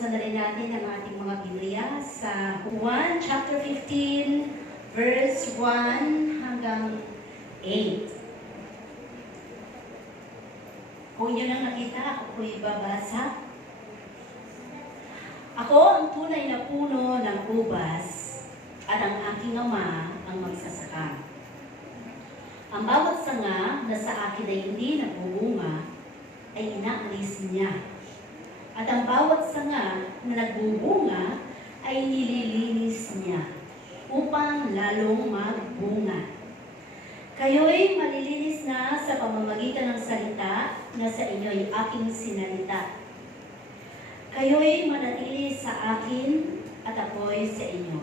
buksan na rin natin ang ating mga Biblia sa Juan chapter 15, verse 1 hanggang 8. Kung yun ang nakita, ako po'y babasa. Ako ang tunay na puno ng ubas at ang aking ama ang magsasaka. Ang bawat sanga na sa akin ay hindi nagbubunga ay inaalis niya. At ang bawat sanga na nagbubunga ay nililinis niya upang lalong magbunga. Kayo'y malilinis na sa pamamagitan ng salita na sa inyo'y aking sinalita. Kayo'y manatili sa akin at ako'y sa inyo.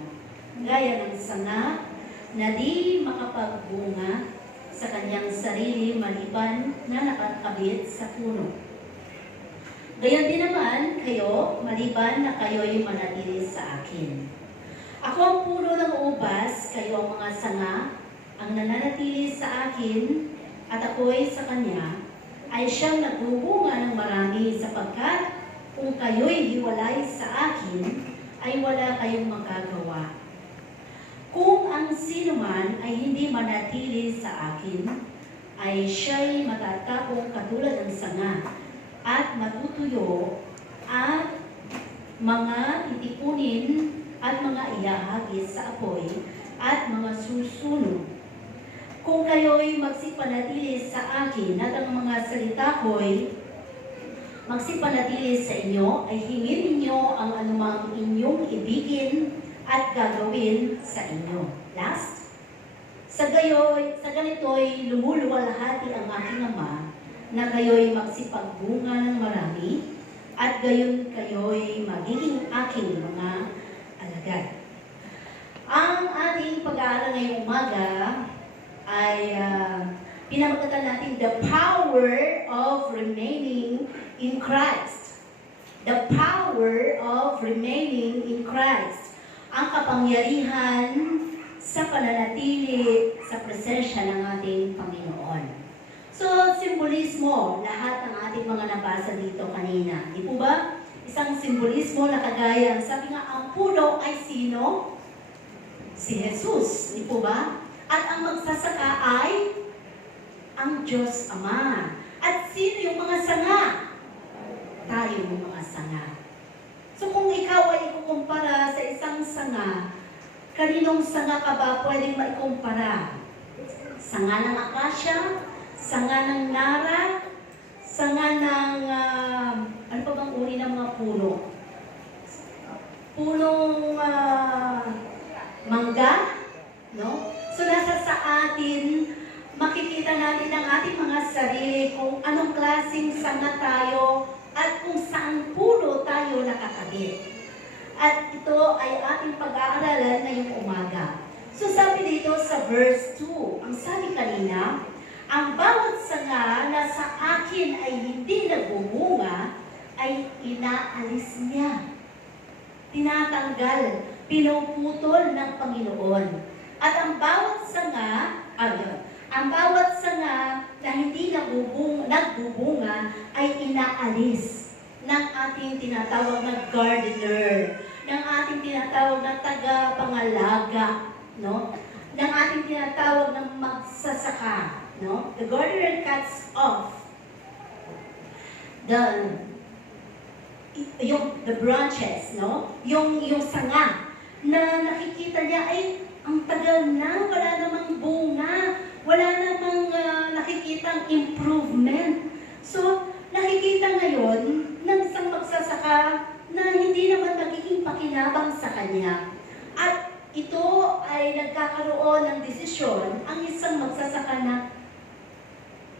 Gaya ng sanga na di makapagbunga sa kanyang sarili maliban na nakakabit sa puno. Gayon din naman kayo, maliban na kayo'y manatili sa akin. Ako ang puno ng ubas, kayo ang mga sanga, ang nananatili sa akin, at ako'y sa kanya, ay siyang nagbubunga ng marami sapagkat kung kayo'y hiwalay sa akin, ay wala kayong magagawa. Kung ang sinuman ay hindi manatili sa akin, ay siya'y matatapong katulad ng sanga, at matutuyo, at mga titipunin, at mga iahagis sa apoy, at mga susunog. Kung kayo'y magsipanatili sa akin, at ang mga salita ko'y magsipanatili sa inyo, ay hingin ninyo ang anumang inyong ibigin at gagawin sa inyo. Last, sa ganito'y lumuluwalhati ang aking ama, na kayo'y magsipagbunga ng marami, at gayon kayo'y magiging aking mga alagad. Ang ating pag-aaral ngayong umaga ay pinamagatan natin the power of remaining in Christ. The power of remaining in Christ. Ang kapangyarihan sa pananatili sa presensya ng ating Panginoon. So, simbolismo, lahat ng ating mga nabasa dito kanina. Di po ba? Isang simbolismo na kagaya, sabi nga, ang puno ay sino? Si Jesus. Di po ba? At ang magsasaka ay ang Diyos Ama. At sino yung mga sanga? Tayo yung mga sanga. So, kung ikaw ay ikukumpara sa isang sanga, kaninong sanga ka ba pwedeng maikumpara? Sanga ng akasya? Sanga ng nara, sanga ng, ano pa bang uri ng mga puno? Punong mangga, no? So nasa sa atin, makikita natin ang ating mga sarili kung anong klaseng sanga tayo at kung saan puno tayo nakakabit. At ito ay ating pag-aaralan ngayong umaga. So sabi dito sa verse 2, ang sabi kanina, ang bawat sanga na sa akin ay hindi nagbubunga, ay inaalis niya. Tinatanggal, pinuputol ng Panginoon. At ang bawat sanga, na hindi nagbubunga ay inaalis ng ating tinatawag na gardener, ng ating tinatawag na taga-pangalaga, no? Ng ating tinatawag na magsasaka. No? The gardener cuts off the branches, no? Yung sanga na nakikita niya ay ang tagal na, wala namang bunga, wala namang nakikitang improvement. So, nakikita ngayon ng isang magsasaka na hindi naman magiging pakinabang sa kanya. At ito ay nagkakaroon ng desisyon ang isang magsasaka na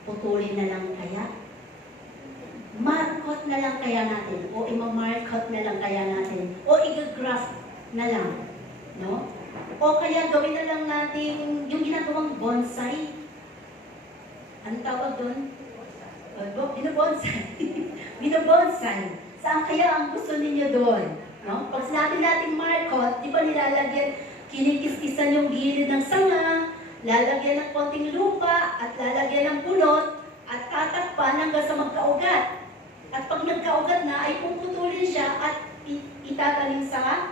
putulin na lang kaya? Markot na lang kaya natin? O imamarkot na lang kaya natin? O i-graft na lang? No? O kaya gawin na lang natin yung ginagawang bonsai? Anong tawag doon? Binobonsai. Binobonsai. Saan kaya ang gusto ninyo doon? No? Pag sinabi natin markot, di ba nilalagyan, kinikis-kisan yung gilid ng sanga, lalagyan ng konting lupa at lalagyan ng pulot at tatakpan hanggang sa magkaugat. At pag nagkaugat na, ay puputulin siya at itatanim sa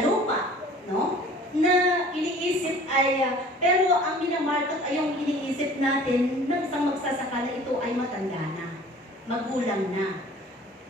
lupa, no? Na iniisip ay, pero ang minamarket ay yung iniisip natin ng isang magsasaka na ito ay matanda na, magulang na.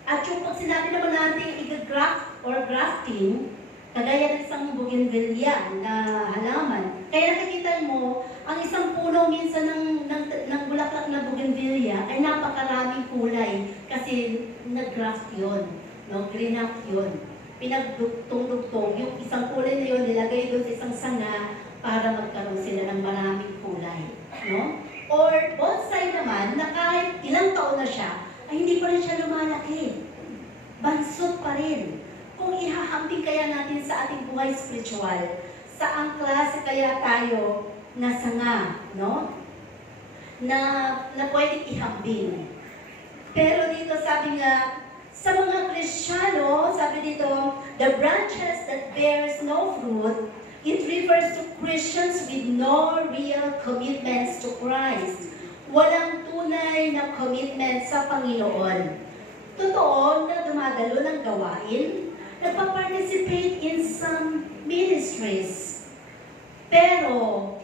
At yung pag sinabi naman natin i-graft or grafting, kagaya ng isang bougainvillea na halaman. Kaya nakikita mo, ang isang puno minsan ng bulaklak na bougainvillea ay napakaraming kulay kasi nag-graft yun, no? Greenup yun. Pinagdugtong-dugtong, yung isang kulay na yun nilagay doon sa isang sanga para magkaroon sila ng maraming kulay, no? Or bonsai naman na kahit ilang taon na siya, ay hindi pa rin siya lumalaki. Bansot pa rin. Kung ihahambing kaya natin sa ating buhay spiritual, saang klase kaya tayo na sanga, no? Na pwedeng ihambing. Pero dito sabi nga, sa mga Kristiyano, sabi dito, the branches that bears no fruit, it refers to Christians with no real commitments to Christ. Walang tunay na commitment sa Panginoon. Totoo na dumadalo ng gawain, nagpa-participate in some ministries. Pero,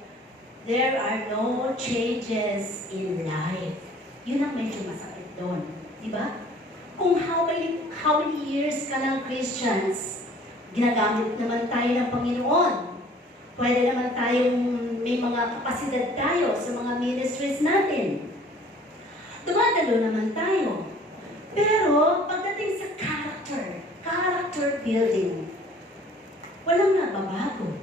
there are no changes in life. Yun ang medyo masakit doon. Diba? Kung how many years ka ng Christians, ginagamit naman tayo ng Panginoon. Pwede naman tayong may mga kapasidad tayo sa mga ministries natin. Dumadalo naman tayo. Pero, pagdating sa character building, walang nababago.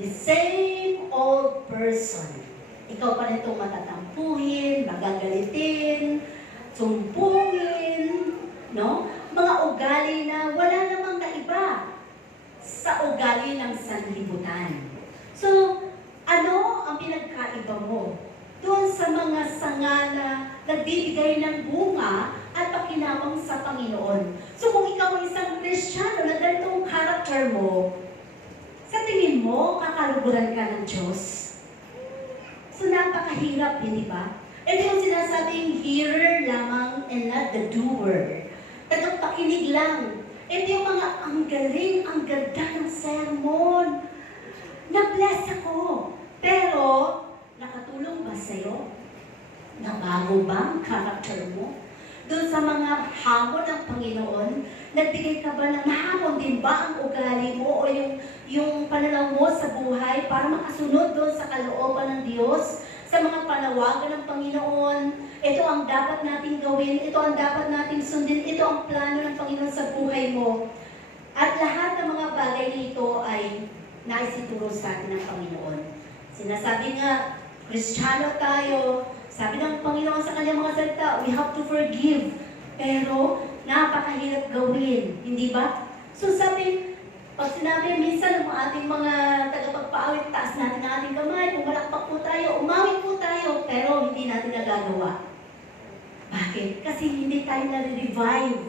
The same old person. Ikaw pa rin itong matatampuhin, magagalitin, sumpungin, no? Mga ugali na wala namang kaiba sa ugali ng sanlibutan. So, ano ang pinagkaiba mo doon sa mga sanga na nagbibigay ng bunga at pakinabang sa Panginoon? So, kung ikaw ay isang Kristiyano na ganitong character mo, sa tingin mo, kakaluguran ka ng Diyos? So, napakahirap, hindi ba? Ito yung sinasabing hearer lamang and not the doer. Tagapakinig lang. Ito yung mga ang galing, ang ganda ng sermon. Na-bless ako. Pero, nakatulong ba sa'yo? Nabago ba ang character mo? Doon sa mga hamon ng Panginoon, nagbigay ka ba ng hamon din ba ang ugali mo o yung pananaw mo sa buhay para makasunod doon sa kalooban ng Diyos? Sa mga panawagan ng Panginoon, ito ang dapat nating gawin, ito ang dapat nating sundin, ito ang plano ng Panginoon sa buhay mo. At lahat ng mga bagay nito ay naisituro sa atin ng Panginoon. Sinasabi nga, Kristiyano tayo, sabi ng Panginoon sa kanyang mga salita, we have to forgive. Pero, napakahirap gawin, hindi ba? So sabi, pag sinabi minsan ng ating mga tagapagpaawit, taas natin ang ating kamay, pumalakpak po tayo, umawit po tayo, pero hindi natin nagagawa. Bakit? Kasi hindi tayo na-revive.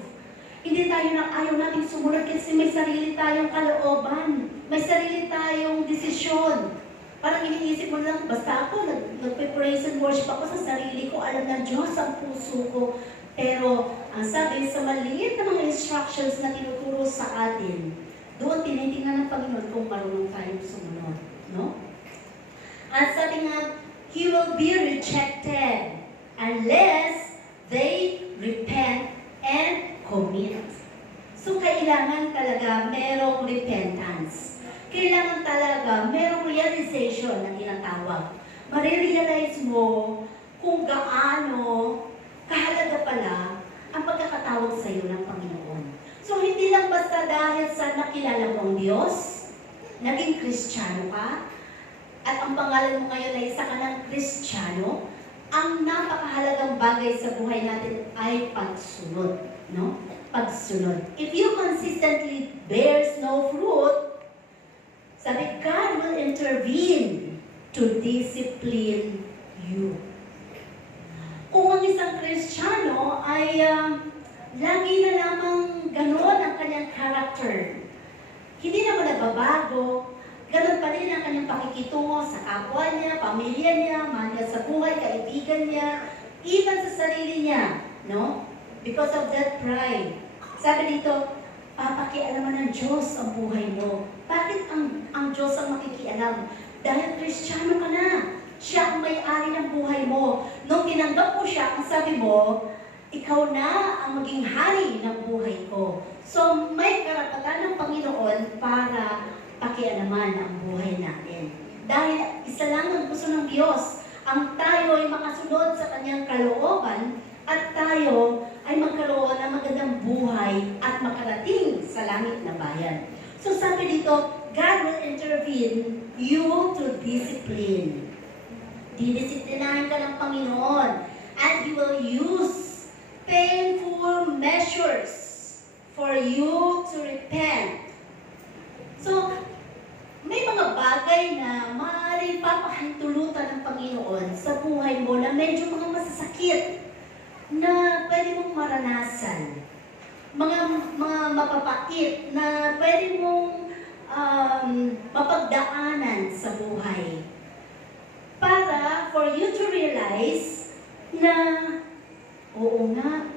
Hindi tayo ayaw nating sumunod kasi may sarili tayong kalooban. May sarili tayong desisyon. Parang iniisip mo lang, basta ako, nagpe-praise and worship ako sa sarili ko, alam na Diyos ang puso ko. Pero, ang sabi sa maliit na mga instructions na tinuturo sa atin, doon tinitingnan ng Panginoon kung marunong tayong sumunod. No? At sabi nga, He will be rejected unless they repent and commit. So, kailangan talaga merong repentance. Kailangan talaga merong realization na tinatawag. Marirealize mo kung gaano kahalaga pala ang pagkakatawag sa iyo ng Panginoon. So, hindi lang basta dahil sa nakilala mo ang Diyos, naging Kristiyano ka, at ang pangalan mo ngayon ay isa ka ng Kristiyano, ang napakahalagang bagay sa buhay natin ay pagsunod. No? Pagsunod. If you consistently bears no fruit, sabi, God will intervene to discipline you. Kung ang isang Kristiyano ay lagi na lamang gano'n ang kanyang character, hindi naman nagbabago, gano'n pa rin ang kanyang pakikitungo sa kapwa niya, pamilya niya, mahal niya sa buhay, kaibigan niya, even sa sarili niya, no? Because of that pride. Sabi dito, Papakialaman ng Diyos ang buhay mo. Bakit ang Diyos ang makikialam? Dahil Kristiyano ka na. Siya ang may-ari ng buhay mo. Nung tinanggap mo siya, ang sabi mo, ikaw na ang maging hari ng buhay ko. So, may karapatan ng Panginoon para pakialaman ang buhay natin. Dahil isa lang ang gusto ng Diyos, ang tayo ay makasunod sa kanyang kalooban at tayo ay magkaroon ng magandang buhay at makarating sa langit na bayan. So sabi dito, God will intervene you to discipline. Didisiplinahin ka ng Panginoon and He will use painful measures for you to repent. So, may mga bagay na maaaring papahintulutan ng Panginoon sa buhay mo na medyo mga masasakit na pwede mong maranasan. Mga mapapait na pwede mong mapagdaanan sa buhay. Para for you to realize na, oo nga,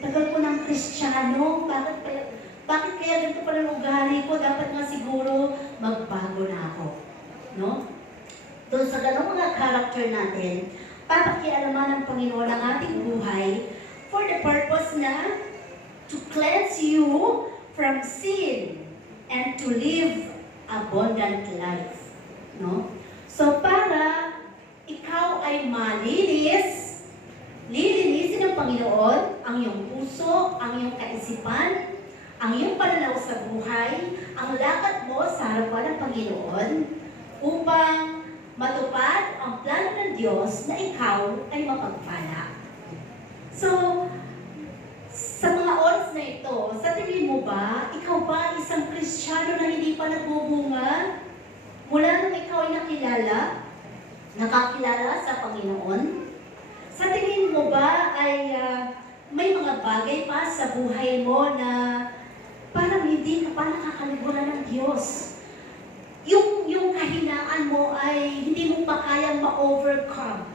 tagal ko ng Kristiyano, bakit kaya ganito pala ang ugali ko? Dapat nga siguro magbago na ako. No? Doon sa ganong mga character natin, papakialaman ng Panginoon ang ating buhay for the purpose na to cleanse you from sin and to live abundant life. No? So para ikaw ay malinis, lilinisin ng Panginoon ang iyong puso, ang iyong kaisipan, ang iyong pananaw sa buhay, ang lakad mo sa harapan ng Panginoon upang matupad ang plano ng Diyos na ikaw ay mapagpala. So, sa mga oras na ito, sa tingin mo ba, ikaw ba isang Kristiyano na hindi pa nagbubunga? Mula nung ikaw ay nakakilala sa Panginoon? Sa tingin mo ba ay may mga bagay pa sa buhay mo na parang hindi ka pa nakakaliburan ng Diyos? Yung kahinaan mo ay hindi mo pa kayang ma-overcome,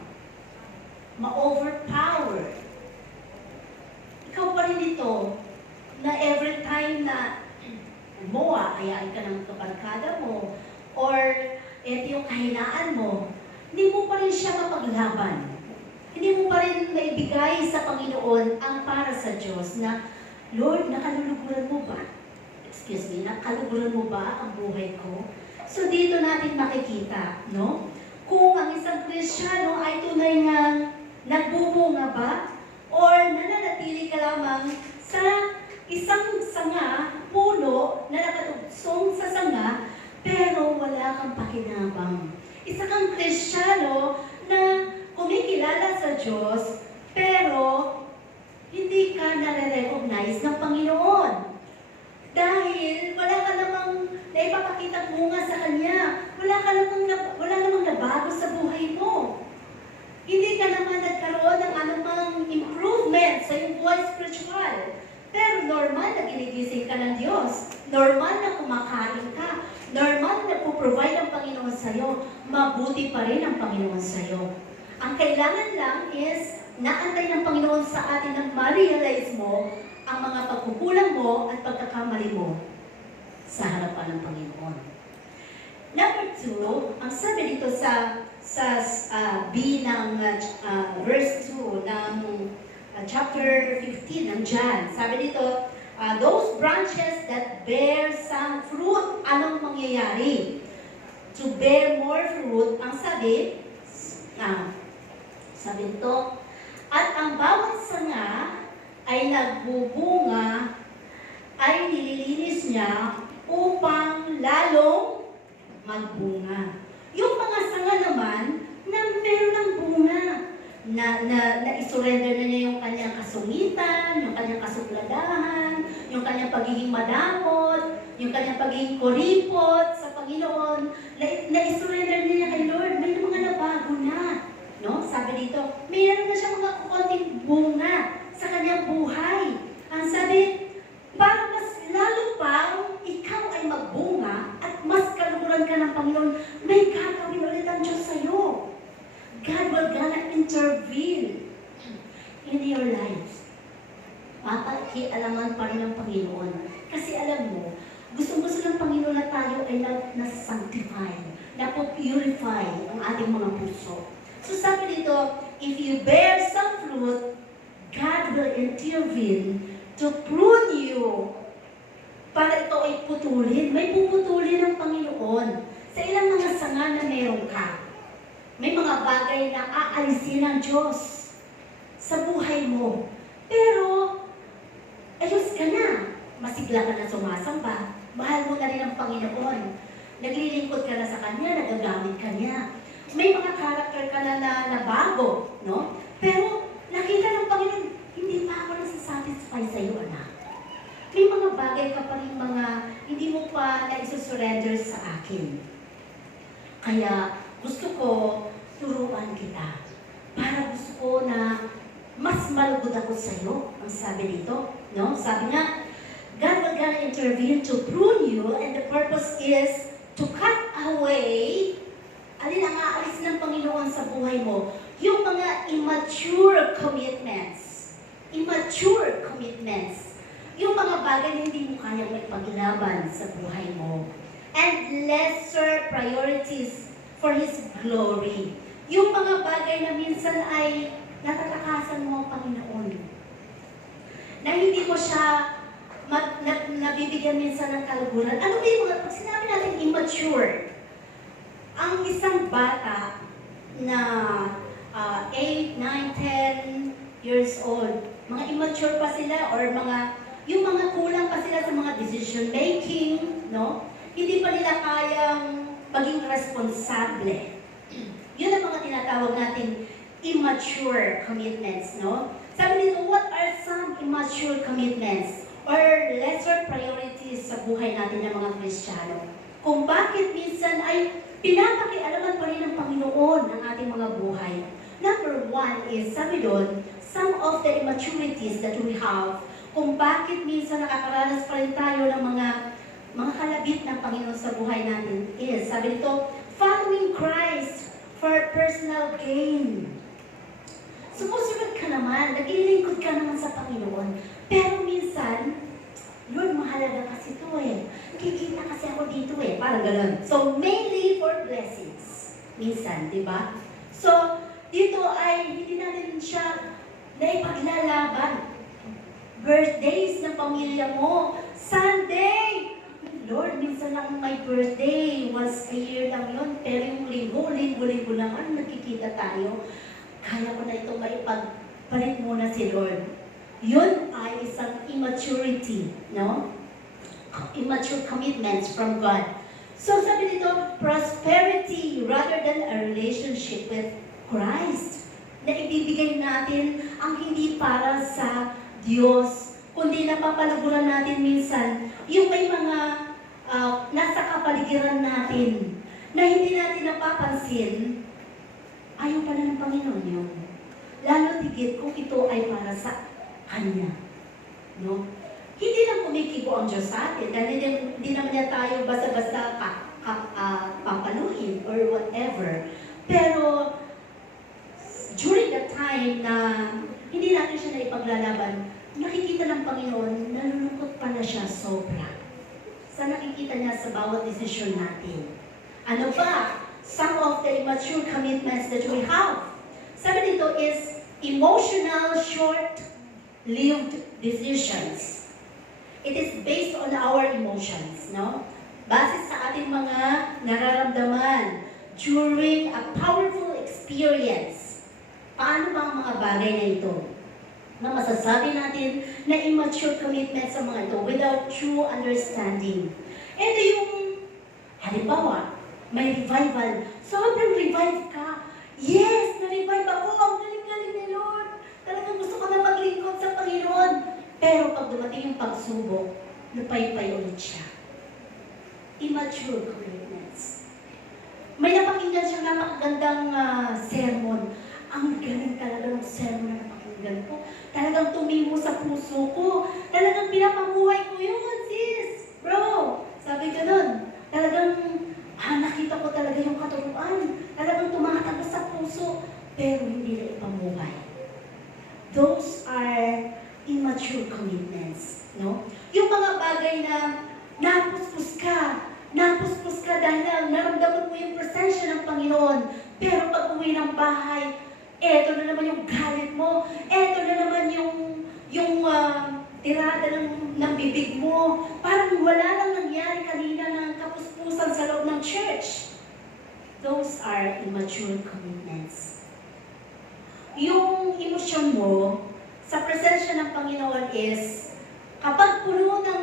ma-overpower. Ikaw pa rin ito, na every time na ayain ka ng kabarkada mo, or ito yung kahinaan mo, hindi mo pa rin siya mapaglaban. Hindi mo pa rin maibigay sa Panginoon ang para sa Diyos na, Lord, nakaluluguran mo ba? Nakaluluguran mo ba ang buhay ko? So dito natin makikita, no? Kung ang isang Kristiyano ay tunay nga nagbubunga ba? Or nananatili ka lamang sa isang sanga, puno na nakatugsong sa sanga, pero wala kang pakinabang. Isa kang Kristiyano na kumikilala sa Diyos, pero hindi ka nare-recognize ng Panginoon. Dahil wala ka namang naipapakita bunga sa Kanya. Wala namang nabago sa buhay mo. Hindi ka naman nagkaroon ng anumang improvement sa iyong buhay spiritual. Pero normal na ginigising ka ng Diyos. Normal na kumakain ka. Normal na nagpo-provide ang Panginoon sa iyo. Mabuti pa rin ang Panginoon sa iyo. Ang kailangan lang is naantay ng Panginoon sa atin na ma-realize mo ang mga pagkukulang mo at pagkakamali mo sa harapan ng Panginoon. Number 2, ang sabi dito sa B ng verse 2 ng chapter 15 ng John, sabi dito, those branches that bear some fruit, anong mangyayari? To bear more fruit, ang sabi dito, at ang bawat sanga ay nagbubunga, ay nililinis niya upang lalong magbunga. Yung mga sanga naman, na meron ng bunga, na isurrender na niya yung kanyang kasungitan, yung kanyang kasupladahan, yung kanyang pagiging madamot, yung kanyang pagiging kuripot sa Panginoon, na isurrender niya kay Lord, may mga nabago na. No? Sabi dito, mayroon na siya mga konting bunga sa kanyang buhay. Ang sabi, para mas lalo pang ikaw ay magbunga at mas kaluguran ka ng Panginoon, may gagawin ulit ang Diyos sa'yo. God will gonna intervene in your life. Papakialaman pa rin ng Panginoon. Kasi alam ay na-sanctify, na-purify ang ating mga puso. So sabi dito, if you bear some fruit, God will intervene to prune you para ito ay putulin. May puputulin ng Panginoon sa ilang mga sanga na meron ka. May mga bagay na aalisin ng Diyos sa buhay mo. Pero, ayos ka na. Masigla ka na sumasamba. Mahal mo na rin ang Panginoon. Naglilingkod ka na sa Kanya, nagagamit ka niya. May mga karakter ka na bago, no? Pero, nakita ng Panginoon, hindi pa ako nasa-satisfy sa iyo, anak. May mga bagay ka pa rin mga hindi mo pa na-surrender sa akin. Kaya, gusto ko, turuan kita. Para gusto ko na mas malugod ako sa iyo, ang sabi dito, no? Sabi nga, God will gonna intervene to prune you, and the purpose is to cut away, alin ang aalis ng Panginoon sa buhay mo, yung mga immature commitments. Immature commitments. Yung mga bagay na hindi mo kayang magpaglaban sa buhay mo. And lesser priorities for His glory. Yung mga bagay na minsan ay natatakasan mo ang Panginoon. Na hindi mo siya nabibigyan minsan ng kaluguran. Ano ba yung mga, pag sinabi natin immature, ang isang bata na 8, 9, 10 years old, mga immature pa sila or yung mga kulang pa sila sa mga decision making, no? Hindi pa nila kayang maging responsable. Yun ang mga tinatawag natin immature commitments, no? Sabi nito, what are some immature commitments or lesser priorities sa buhay natin ng mga Kristiyano? Kung bakit minsan ay pinapakialaman pa rin ng Panginoon ang ating mga buhay. Number one is, sabi doon, some of the immaturities that we have, kung bakit minsan nakakaranas pa rin tayo ng mga kalabit ng Panginoon sa buhay natin is, sabi nito, following Christ for personal gain. Sumusunod ka naman, naglilingkod ka naman sa Panginoon, pero minsan, Lord, mahalaga kasi ito eh. Kikita kasi ako dito eh. Parang ganun. So, mainly for blessings. Minsan, di ba? So, dito ay hindi natin siya naipaglalaban. Birthdays ng pamilya mo. Sunday! Lord, minsan lang my birthday. Once a year lang yun. Pero yung linggo naman, nagkikita tayo. Kaya ko na itong maipagpalit muna si Lord. Yun ay isang immaturity, no? Immature commitments from God. So sabi dito, prosperity rather than a relationship with Christ. Na ibibigay natin ang hindi para sa Diyos, kundi napapalaguran natin minsan yung may mga nasa kapaligiran natin na hindi natin napapansin, ayaw pala ng Panginoon yun. Lalo tigit kung ito ay para sa Kanya. No? Hindi lang kumikibo ang Diyos sa atin, dahil hindi naman niya tayo basta-basta papaluin or whatever. Pero, during the time na hindi natin siya naipaglalaban, nakikita ng Panginoon, nalulungkot pala siya sobra. Sa nakikita niya sa bawat desisyon natin. Ano ba? Some of the immature commitments that we have. Sabi dito is emotional, short-lived decisions. It is based on our emotions, no? Base sa ating mga nararamdaman during a powerful experience. Paano ba ang mga bagay na ito? Na masasabi natin na immature commitment sa mga ito without true understanding. Ito yung, halimbawa, may revival. Sobrang revive ka. Yes, na-revive ako. Ang galing-galing ni Lord. Talagang gusto ko na maglingkod sa Panginoon. Pero pag dumating yung pagsubok, napaypay ulit siya. Immature commitments. May napakinggan siyang napakagandang sermon. Ang galing talaga ng sermon na napakinggan ko. Talagang tumimo sa puso ko. Talagang pinapabuhay ko yun, sis. Bro, sabi ka nun. Talagang nakita ko talaga yung katuruan. Talagang tumatagos sa puso. Pero hindi na ipamuhay. Those are immature commitments. No? Yung mga bagay na napuspos ka dahil naramdaman mo yung presensya ng Panginoon. Pero pag uwi ng bahay, eto na naman yung galit mo, eto na naman yung tirada ng bibig mo. Parang wala lang nangyari kanina ng kapuspusan sa loob ng church. Those are immature commitments. Yung emosyon mo sa presensya ng Panginoon is, kapag puno ng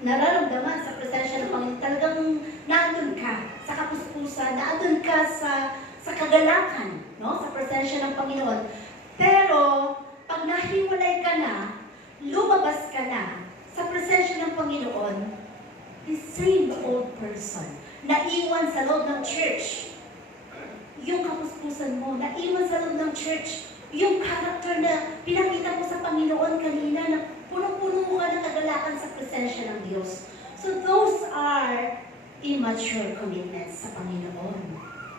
nararamdaman sa presensya ng Panginoon, talagang naandun ka sa kapuspusan, naandun ka sa kagalakan, no? Sa presensya ng Panginoon. Pero, pag nahiwalay ka na, lumabas ka na sa presensya ng Panginoon, the same old person, naiwan sa loob ng church, yung kapuspusan mo, naiwan sa loob ng church, yung character na pinakita mo sa Panginoon kanina, na punong-puno ka ng kagalakan sa presensya ng Diyos. So those are immature commitments sa Panginoon.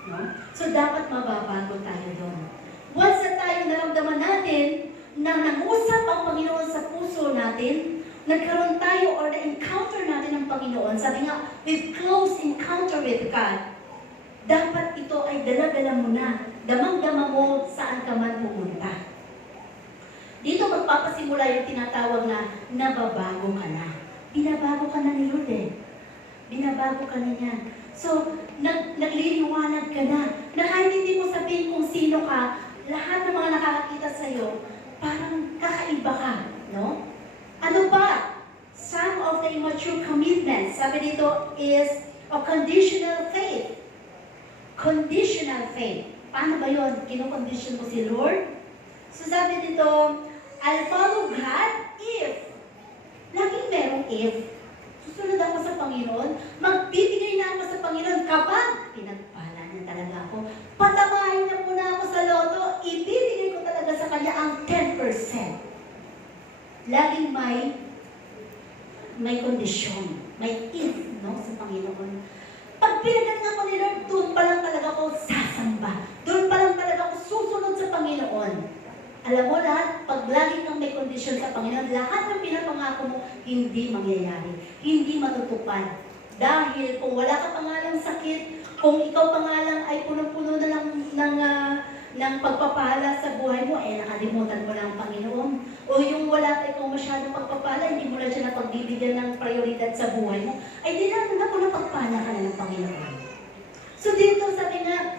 No? So dapat mababago tayo doon. Once na tayo naramdaman natin na nangusap ang Panginoon sa puso natin, nagkaroon tayo or na-encounter natin ang Panginoon, sabi nga, with close encounter with God, dapat ito ay dala-dala mo na, damang-dama mo saan ka man pumunta. Dito magpapasimula yung tinatawag na nababago ka na. Binabago ka na ni Lord eh. Binabago ka na niyan. So, nagliliwanag ka na kahit hindi mo sabihin kung sino ka, lahat ng mga nakakakita sa'yo, parang kakaiba ka, no? Ano ba? Some of the immature commitments, sabi dito, is a conditional faith. Conditional faith. Paano ba yun? Kino-condition mo si Lord? So sabi dito, I'll follow God if. Laging merong if. Susunod ako sa Panginoon. Magbibigay na ako sa Panginoon kapag pinagpala niya talaga ako. Patamahin niya po na ako sa loto. Ibibigay ko talaga sa Kanya ang 10%. Laging may kondisyon. May if, no? Sa Panginoon. Pag pinagkat ko ni Lord, doon pa lang talaga ako sasamba. Doon pa lang talaga ako susunod sa Panginoon. Alam mo lahat, pag lagi kang may kondisyon sa Panginoon, lahat ng pinapangako mo, hindi mangyayari. Hindi matutupad. Dahil kung wala ka pangalang sakit, kung ikaw pangalang ay punong-puno na ng pagpapala sa buhay mo, nakalimutan mo lang ang Panginoon. O yung wala ka ikaw masyadong pagpapala, hindi mo na siya napagbibigyan ng prioridad sa buhay mo, ay di na pagpala ka na ng Panginoon. So dito sabi nga,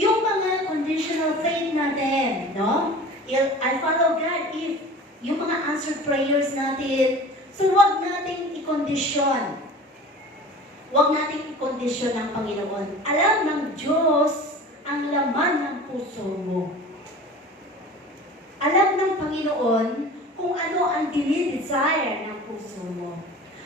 yung mga conditional faith natin, no? I follow God if yung mga answered prayers natin. So wag nating i-kondisyon. Wag nating i-kondisyon ng Panginoon. Alam ng Diyos ang laman ng puso mo. Alam ng Panginoon kung ano ang dinidesire ng puso mo.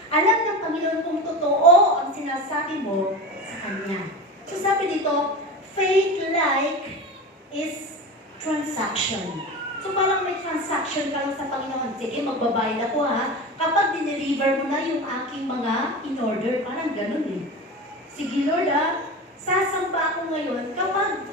Alam ng Panginoon kung totoo ang sinasabi mo sa Kanya. So sabi dito, faith-like is transaction. So parang may transaction ka lang sa Panginoon. Sige, magbabayad ako ha. Kapag dineliver mo na yung aking mga in-order, parang ganun eh. Sige Lord ha, sasamba ako ngayon kapag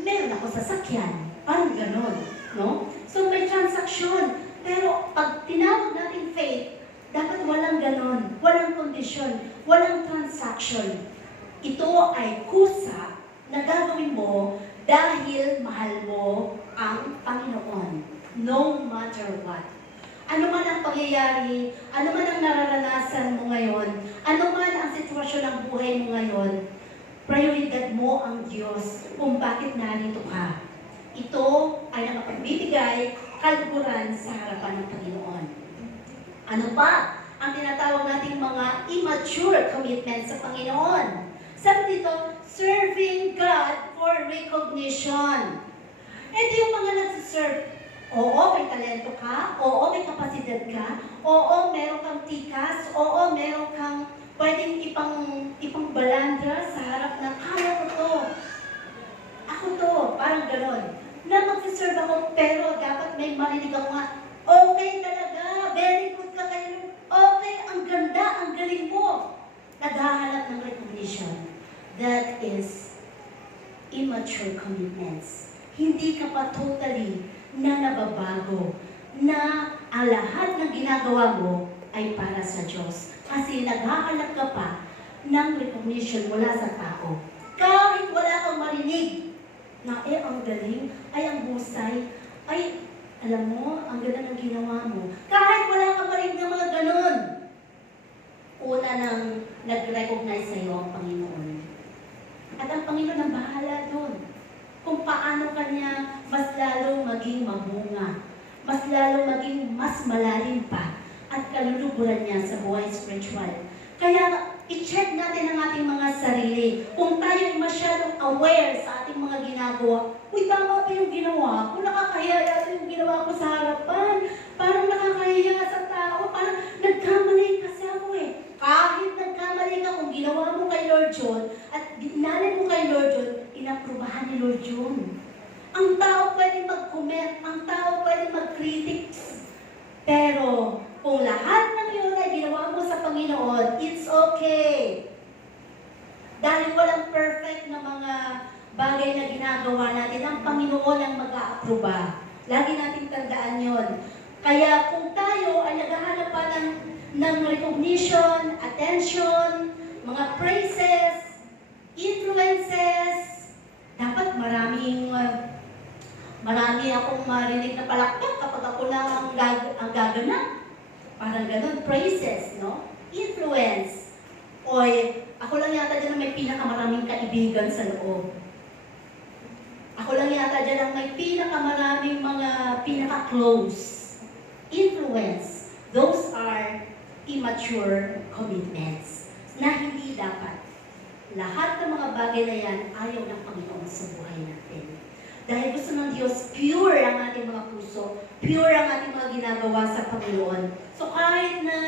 meron ako sasakyan. Parang ganun, no? So may transaction. Pero pag tinawag natin faith, dapat walang ganun, walang kondisyon, walang transaction. Ito ay kusa na gagawin mo dahil mahal mo ang Panginoon, no matter what. Ano man ang pangyayari, ano man ang nararanasan mo ngayon, ano man ang sitwasyon ng buhay mo ngayon, prioridad mo ang Diyos kung bakit narito ka. Ito ay nakapagbibigay kaluguran sa harapan ng Panginoon. Ano pa ang tinatawag nating mga immature commitments sa Panginoon? Sabi dito, serving God for recognition. Ito yung mga nagsiserve. Oo, may talento ka. Oo, may kapasidad ka. Oo, meron kang tikas. Oo, meron kang pwedeng ipangbalandra sa harap ng kaya ko to. Ako to. Parang ganon. Na magsiserve ako, pero dapat may marinig ako nga. Okay talaga. Very good ka kayo. Okay, ang ganda, ang galing mo. Naghahanap ng recognition. That is immature commitments. Hindi ka pa totally na nababago, na ang lahat ng ginagawa mo ay para sa Diyos. Kasi naghahanap ka pa ng recognition mula sa tao. Kahit wala kang marinig na, ang galing, ay ang husay, ay, alam mo, ang ganda ng ginawa mo. Kahit wala kang marinig ng mga ganun, una nang nag-recognize sa iyo ang Panginoon. At ang Panginoon ang bahala doon. Kung paano kanya mas lalong maging mabunga, mas lalong maging mas malalim pa, at kaluluburan niya sa buhay spiritual. Kaya, i-check natin ang ating mga sarili. Kung tayo ay masyadong aware sa ating mga ginagawa, uy, tama ba yung ginawa ko? Nakakahiya yata yung ginawa ko sa harapan. Parang nakakahiya sa tao. Parang nagkamali kasi ako eh. Kahit nagkamali ka, kung ginawa mo kay Lord John, at ginalin mo kay Lord John, inaprubahan ni Lord John. Ang tao pwede mag-comment, ang tao pwede mag-critics. Pero, kung lahat ng yun ay ginawa mo sa Panginoon, it's okay. Dahil walang perfect na mga bagay na ginagawa natin, ang Panginoon ang mag-aaproba. Lagi nating tandaan yun. Kaya kung tayo ay naghahanap pa ng recognition, attention, mga praises, influences, dapat marami akong marinig na palakpak kapag ako lang ang gaganap. Parang ganun, praises, no? Influence. Oy, ako lang yata dyan ang may pinakamaraming kaibigan sa loob. Ako lang yata dyan ang may pinakamaraming mga pinaka-close. Influence. Those are immature commitments na hindi dapat. Lahat ng mga bagay na yan ayaw ng Panginoon sa buhay natin. Dahil gusto ng Diyos, pure ang ating mga puso, pure ang ating mga ginagawa sa Panginoon. So kahit na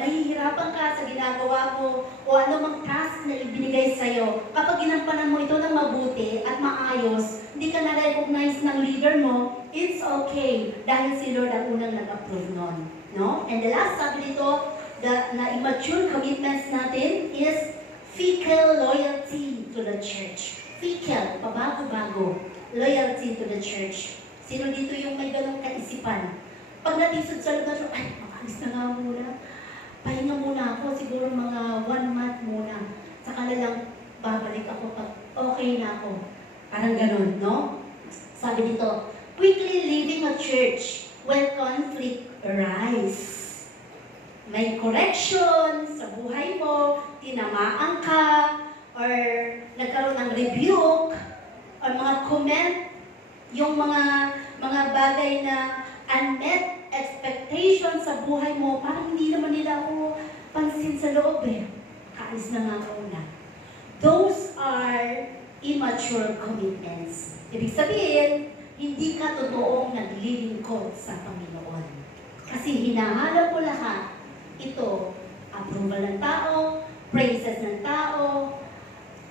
nahihirapan ka sa ginagawa mo o anumang task na ibinigay sa'yo, kapag ginampanan mo ito ng mabuti at maayos, hindi ka na-recognize ng leader mo, it's okay. Dahil si Lord ang unang nag-approve nun. No? And the last sabi dito, na immature commitments natin is fickle loyalty to the church. Fickle, pabago-bago, loyalty to the church. Sino dito yung may ganong kaisipan? Pag natisod sa lugar, ay, makalis na nga muna. Pahinga muna ako, siguro mga 1 month muna. Saka na lang babalik ako pag okay na ako. Parang ganon, no? Sabi dito, quickly leaving a church when conflict arise. May correction sa buhay mo, tinamaan ka, or nagkaroon ng rebuke, or mga comment, yung mga bagay na unmet expectation sa buhay mo, parang hindi naman nila ako pansin sa loob eh. Kaalis na nga ako na. Those are immature commitments. Ibig sabihin, hindi ka totoong naglilingkod sa Panginoon. Kasi hinahanap mo lahat, ito, approval ng tao, praises ng tao,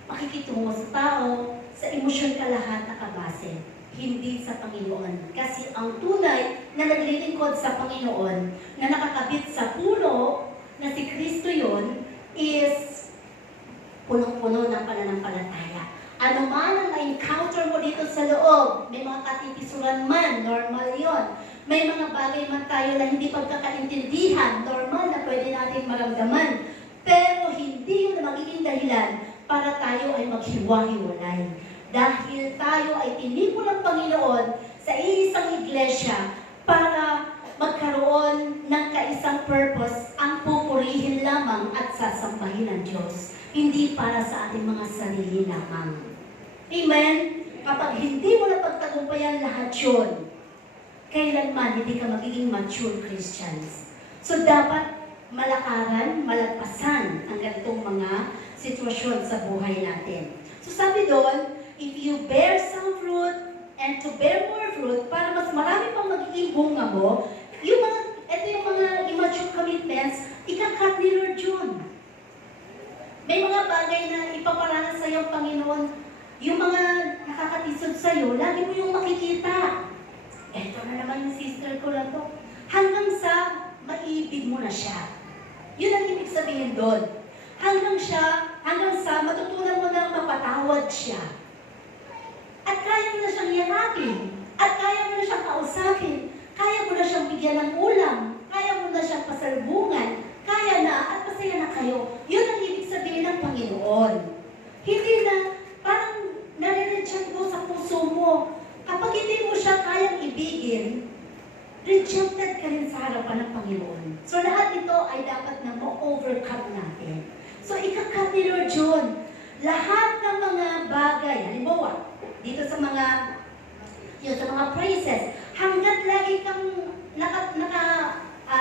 makikitungo sa tao, sa emosyon ka lahat nakabase, hindi sa Panginoon. Kasi ang tunay na naglilingkod sa Panginoon, na nakakabit sa puno, na si Kristo yun, is punong-puno ng pananampalataya. Ano man ang na-encounter mo dito sa loob, may mga katitisuran man, normal yon. May mga bagay man tayo na hindi pagkakaintindihan, normal na pwede natin maramdaman. Pero hindi yun na magiging dahilan para tayo ay maghiwa-hiwalay. Dahil tayo ay tinipon ng Panginoon sa iisang iglesia para magkaroon ng kaisang purpose, ang pupurihin lamang at sasambahin ng Diyos. Hindi para sa ating mga sarili lamang. Amen? Kapag hindi mo napagtagumpayan lahat yun, kailanman hindi ka magiging mature Christians. So dapat malakaran, malagpasan ang ganitong mga sitwasyon sa buhay natin. So sabi doon, if you bear some fruit and to bear more fruit, para mas marami pang magiging bunga mo, ito yung mga immature commitments, ikakat ni Lord John. May mga bagay na ipaparanas sa iyo, Panginoon, yung mga nakakatisod sa iyo, lagi mo yung makikita. Eto na naman yung sister ko lang to. Hanggang sa maibig mo na siya. Yun ang ibig sabihin doon. Hanggang sa matutunan mo na mapatawad siya. At kaya mo na siyang yakapin. At kaya mo na siyang kausapin. Kaya mo na siyang bigyan ng ulam. Kaya mo na siyang yun. So lahat ito ay dapat na ma-overcome natin. So ikakat ni Lord yun. Lahat ng mga bagay, halimbawa, dito sa mga praises, hanggat lagi kang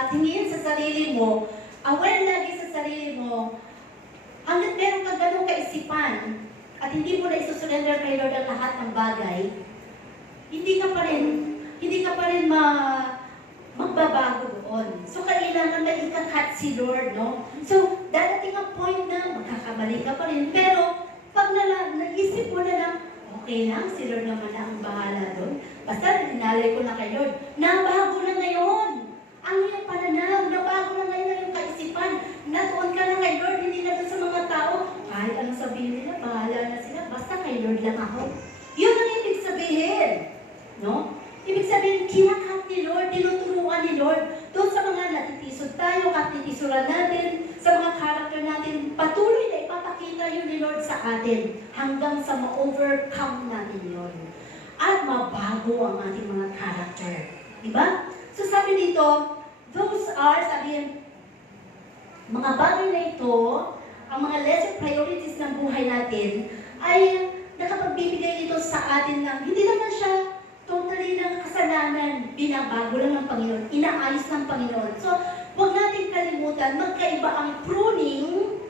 tingin sa sarili mo, aware lagi sa sarili mo, hanggat meron kang ganong kaisipan, at hindi mo na isusurrender kay Lord ang lahat ng bagay, hindi ka pa rin magbabago doon. So, kailangan may ikakat si Lord, no? So, dadating ang point na magkakamali ka pa rin, pero pag naisip mo na lang, okay lang, si Lord naman na ang bahala doon. Basta dinalay ko na kay Lord, nabago na ngayon. Ang iyong pananaw, nabago na ngayon ang iyong kaisipan. Natuon ka na kay Lord, hindi na doon sa mga tao. Kahit anong sabihin nila, bahala na sila. Basta kay Lord lang ako. Yun ang ibig sabihin. No? Ibig sabihin, kinakat ni Lord, tinuturuan ni Lord. Doon sa mga natitisod tayo, katitisuran natin, sa mga karakter natin, patuloy na ipapakita yun ni Lord sa atin hanggang sa ma-overcome natin yun. At mabago ang ating mga karakter. Diba? So sabi dito, those are, sabihin, mga bagay na ito, ang mga lesser priorities ng buhay natin, ay nakapagbibigay ito sa atin ng, hindi naman siya totally ng kasalanan, binabago lang ng Panginoon, inaayos ng Panginoon. So, huwag natin kalimutan, magkaiba ang pruning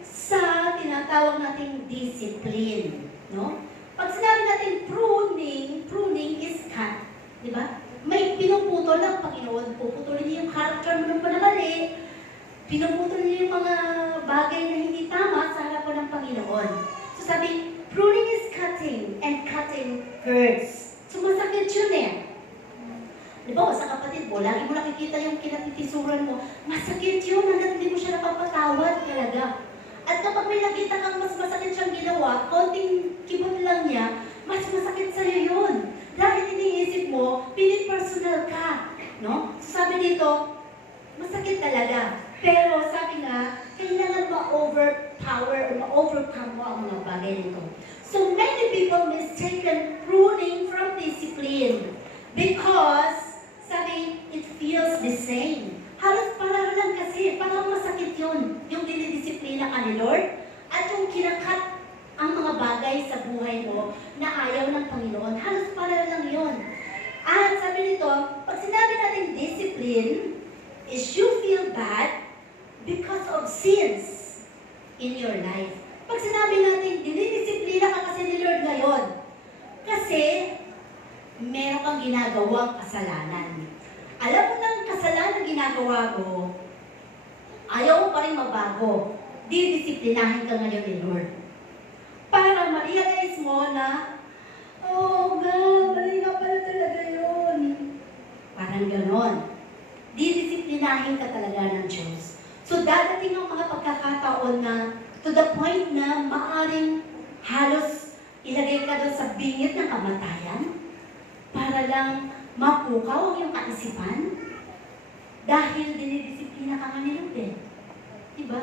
sa tinatawag nating discipline. No? Pag sinabi natin pruning is cut. Di ba? May pinuputol ng Panginoon, puputulin niya yung character mo ng panamali, pinuputol niya yung mga bagay na hindi tama sa harapan ng Panginoon. So sabi, pruning is cutting, and cutting hurts. So masakit yun eh. Di ba, sa kapatid mo, lagi mo nakikita yung kinatitisuran mo, masakit yun, hanggang hindi mo siya napapatawad talaga. At kapag may nakita kang mas masakit siyang ginawa, konting kibot lang niya, mas masakit sa'yo yun. Dahil iniisip mo, personal ka. No? So sabi dito, masakit talaga. Pero sabi nga, kailangan ma-overpower o ma-overcome mo ang mga bagay nito. So many people mistaken pruning from discipline because, sabi, it feels the same. Halos parang lang kasi, parang masakit yun, yung dinidisiplina ka ni Lord, at yung kinakat ang mga bagay sa buhay mo na ayaw ng Panginoon. Halos parang lang yun. At sabi nito, pag sinabi natin discipline, is you feel bad because of sins in your life. Pag sinabi natin, dinidisiplina ka kasi ni Lord ngayon, kasi meron kang ginagawang kasalanan. Alam mo ng kasalanan ginagawa mo, ayaw mo pa rin mabago. Didisiplinahin ka ngayon ni Lord. Para ma-realize mo na, oh God, mali nga pala talaga yun. Parang ganon. Didisiplinahin ka talaga ng Diyos. So dadating ang mga pagkakataon na to the point na maaring halos ilagay ka doon sa bingit ng kamatayan para lang mapukaw ang iyong kaisipan dahil dinidisiplina ka nga ni Lord eh. Diba?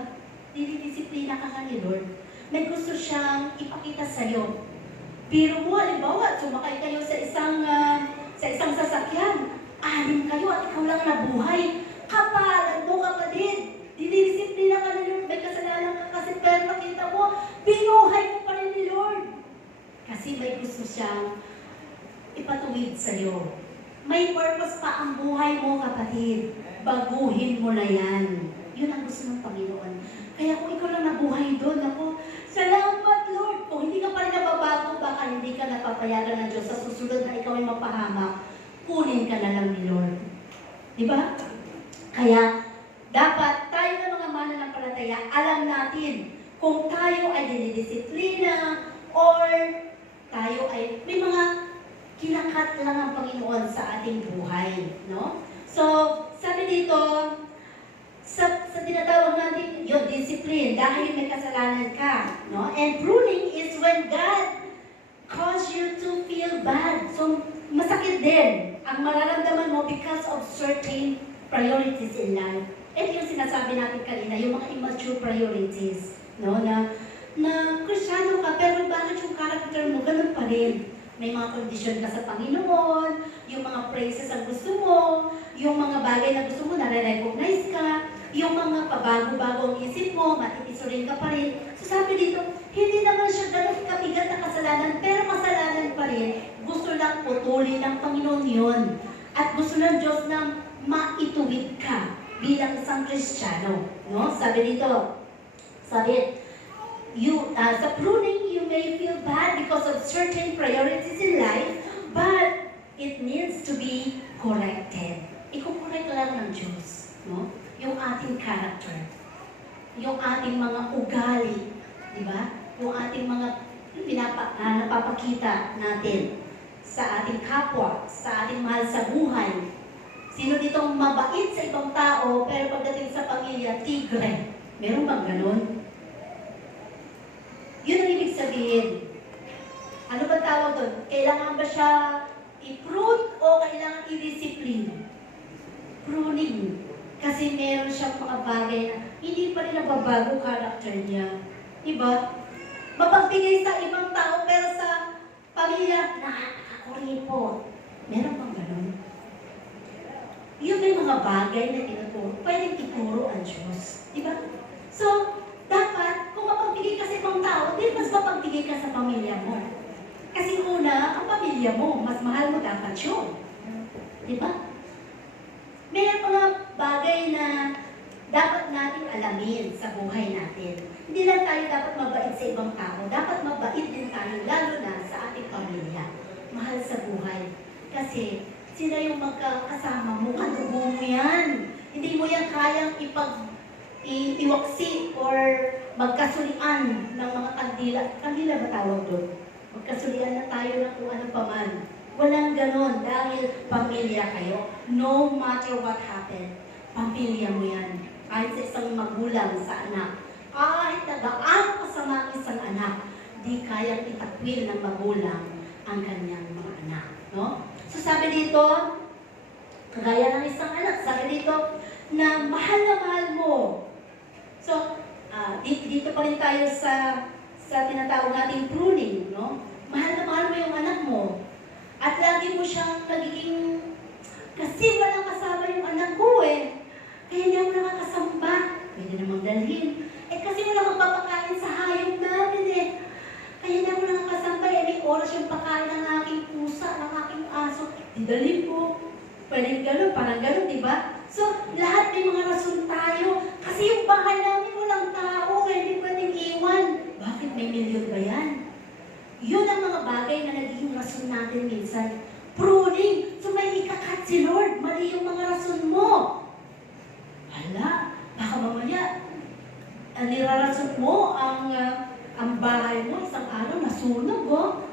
Dinidisiplina ka nga ni Lord. May gusto siyang ipakita sa'yo. Pero mo, halimbawa, sumakay kayo sa isang sasakyan, 6 kayo at ikaw lang nabuhay. Kapalan mo kapatid. Dinidisiplina ka ni Lord. May kasalanan ka kasi pero makita mo, binuhay mo pa rin ni Lord. Kasi may gusto siyang ipatuwid sa'yo. May purpose pa ang buhay mo, kapatid. Baguhin mo na yan. Yun ang gusto ng Panginoon. Kaya kung ikaw lang nabuhay doon, ako, salamat Lord. Kung hindi ka pa rin nababago, baka hindi ka napapayagan ng Diyos sa susunod na ikaw ay mapahamak, kunin ka na lang ni Lord. Diba? Kaya, dapat tayo ng mga mananampalataya, alam natin kung tayo ay dinidisiplina or tayo ay may mga kinakat lang ang Panginoon sa ating buhay. No? So, sabi dito, sa tinatawag natin yung discipline dahil may kasalanan ka. No? And pruning is when God cause you to feel bad. So, masakit din ang mararamdaman mo because of certain priorities in life. Ito yung sinasabi natin kanina, yung mga immature priorities. No? Na Kristiyano ka, pero bakit yung character mo ganun pa rin? May mga kondisyon ka sa Panginoon, yung mga praises ang gusto mo, yung mga bagay na gusto mo, nare-recognize ka, yung mga pabago-bago ang isip mo, matitisorin ka pa rin. So sabi dito, hindi naman siya ganun kabigat na kasalanan, pero kasalanan pa rin. Gusto lang putulin ng Panginoon yun. At gusto ng Diyos na maituwid ka bilang isang Kristiyano. No? Sabi dito, sa pruning, you may feel bad because of certain priorities in life, but it needs to be corrected. Iko-correct lang ng Diyos, no? Yung ating character, yung ating mga ugali, di ba? Yung ating mga napapakita natin sa ating kapwa, sa ating mahal sa buhay. Sino ditong mabait sa ibang tao, pero pagdating sa pamilya, tigre? Meron bang ganun? Yun ang ibig sabihin. Ano ba tawag doon? Kailangan ba siya i-prune o kailangan i-discipline? Pruning. Kasi meron siyang mga bagay na hindi pa rin nababago character niya. Diba? Mapagbigay sa ibang tao pero sa pamilya, nakakakuripot. Meron bang ganun? Yun may mga bagay na tinuturo. Pwedeng ituro ang Diyos. Diba? So, dapat, kung mapagbigay ka sa ibang tao, di mas mapagbigay ka sa pamilya mo. Kasi una, ang pamilya mo, mas mahal mo dapat yun. Diba? May mga bagay na dapat natin alamin sa buhay natin. Hindi lang tayo dapat mabait sa ibang tao, dapat mabait din tayo, lalo na sa ating pamilya. Mahal sa buhay. Kasi sila yung magkakasama mo, kadugo mo yan. Hindi mo yan kayang iwaksi or magkasulian ng mga kandila. Kandila ba tawag doon? Magkasulian na tayo ng kung ano pa man. Walang ganon dahil pamilya kayo. No matter what happened, pamilya mo yan. Kahit sa isang magulang sa anak, kahit nagaano kasama ang isang anak, di kayang itakwil ng magulang ang kanyang mga anak. No? So sabi dito, kagaya ng isang anak, sabi dito, na mahal mo. So, dito pa rin tayo sa tinatawag nating pruning, no? Mahal mo yung anak mo. At lagi mo siyang nagiging, kasi walang kasama yung anak ko eh. Kaya hindi ako nakakasamba. Pwede namang dalhin. Kasi wala magpapakain sa hayop namin eh. Kaya hindi ako nakakasamba eh. May oras yung pakain ng aking pusa, ng aking aso. Didalhin ko. Pwede gano'n, parang gano'n, di ba? So, lahat may mga rason tayo. Kasi yung bahay namin walang tao eh. Hindi pwedeng iwan. Bakit may milyon ba yan? Yun ang mga bagay na naging rason natin minsan. Pruning. So may ikakat si Lord. Mali yung mga rason mo. Hala, baka mamaya nirarason mo ang bahay mo isang araw nasunog, oh.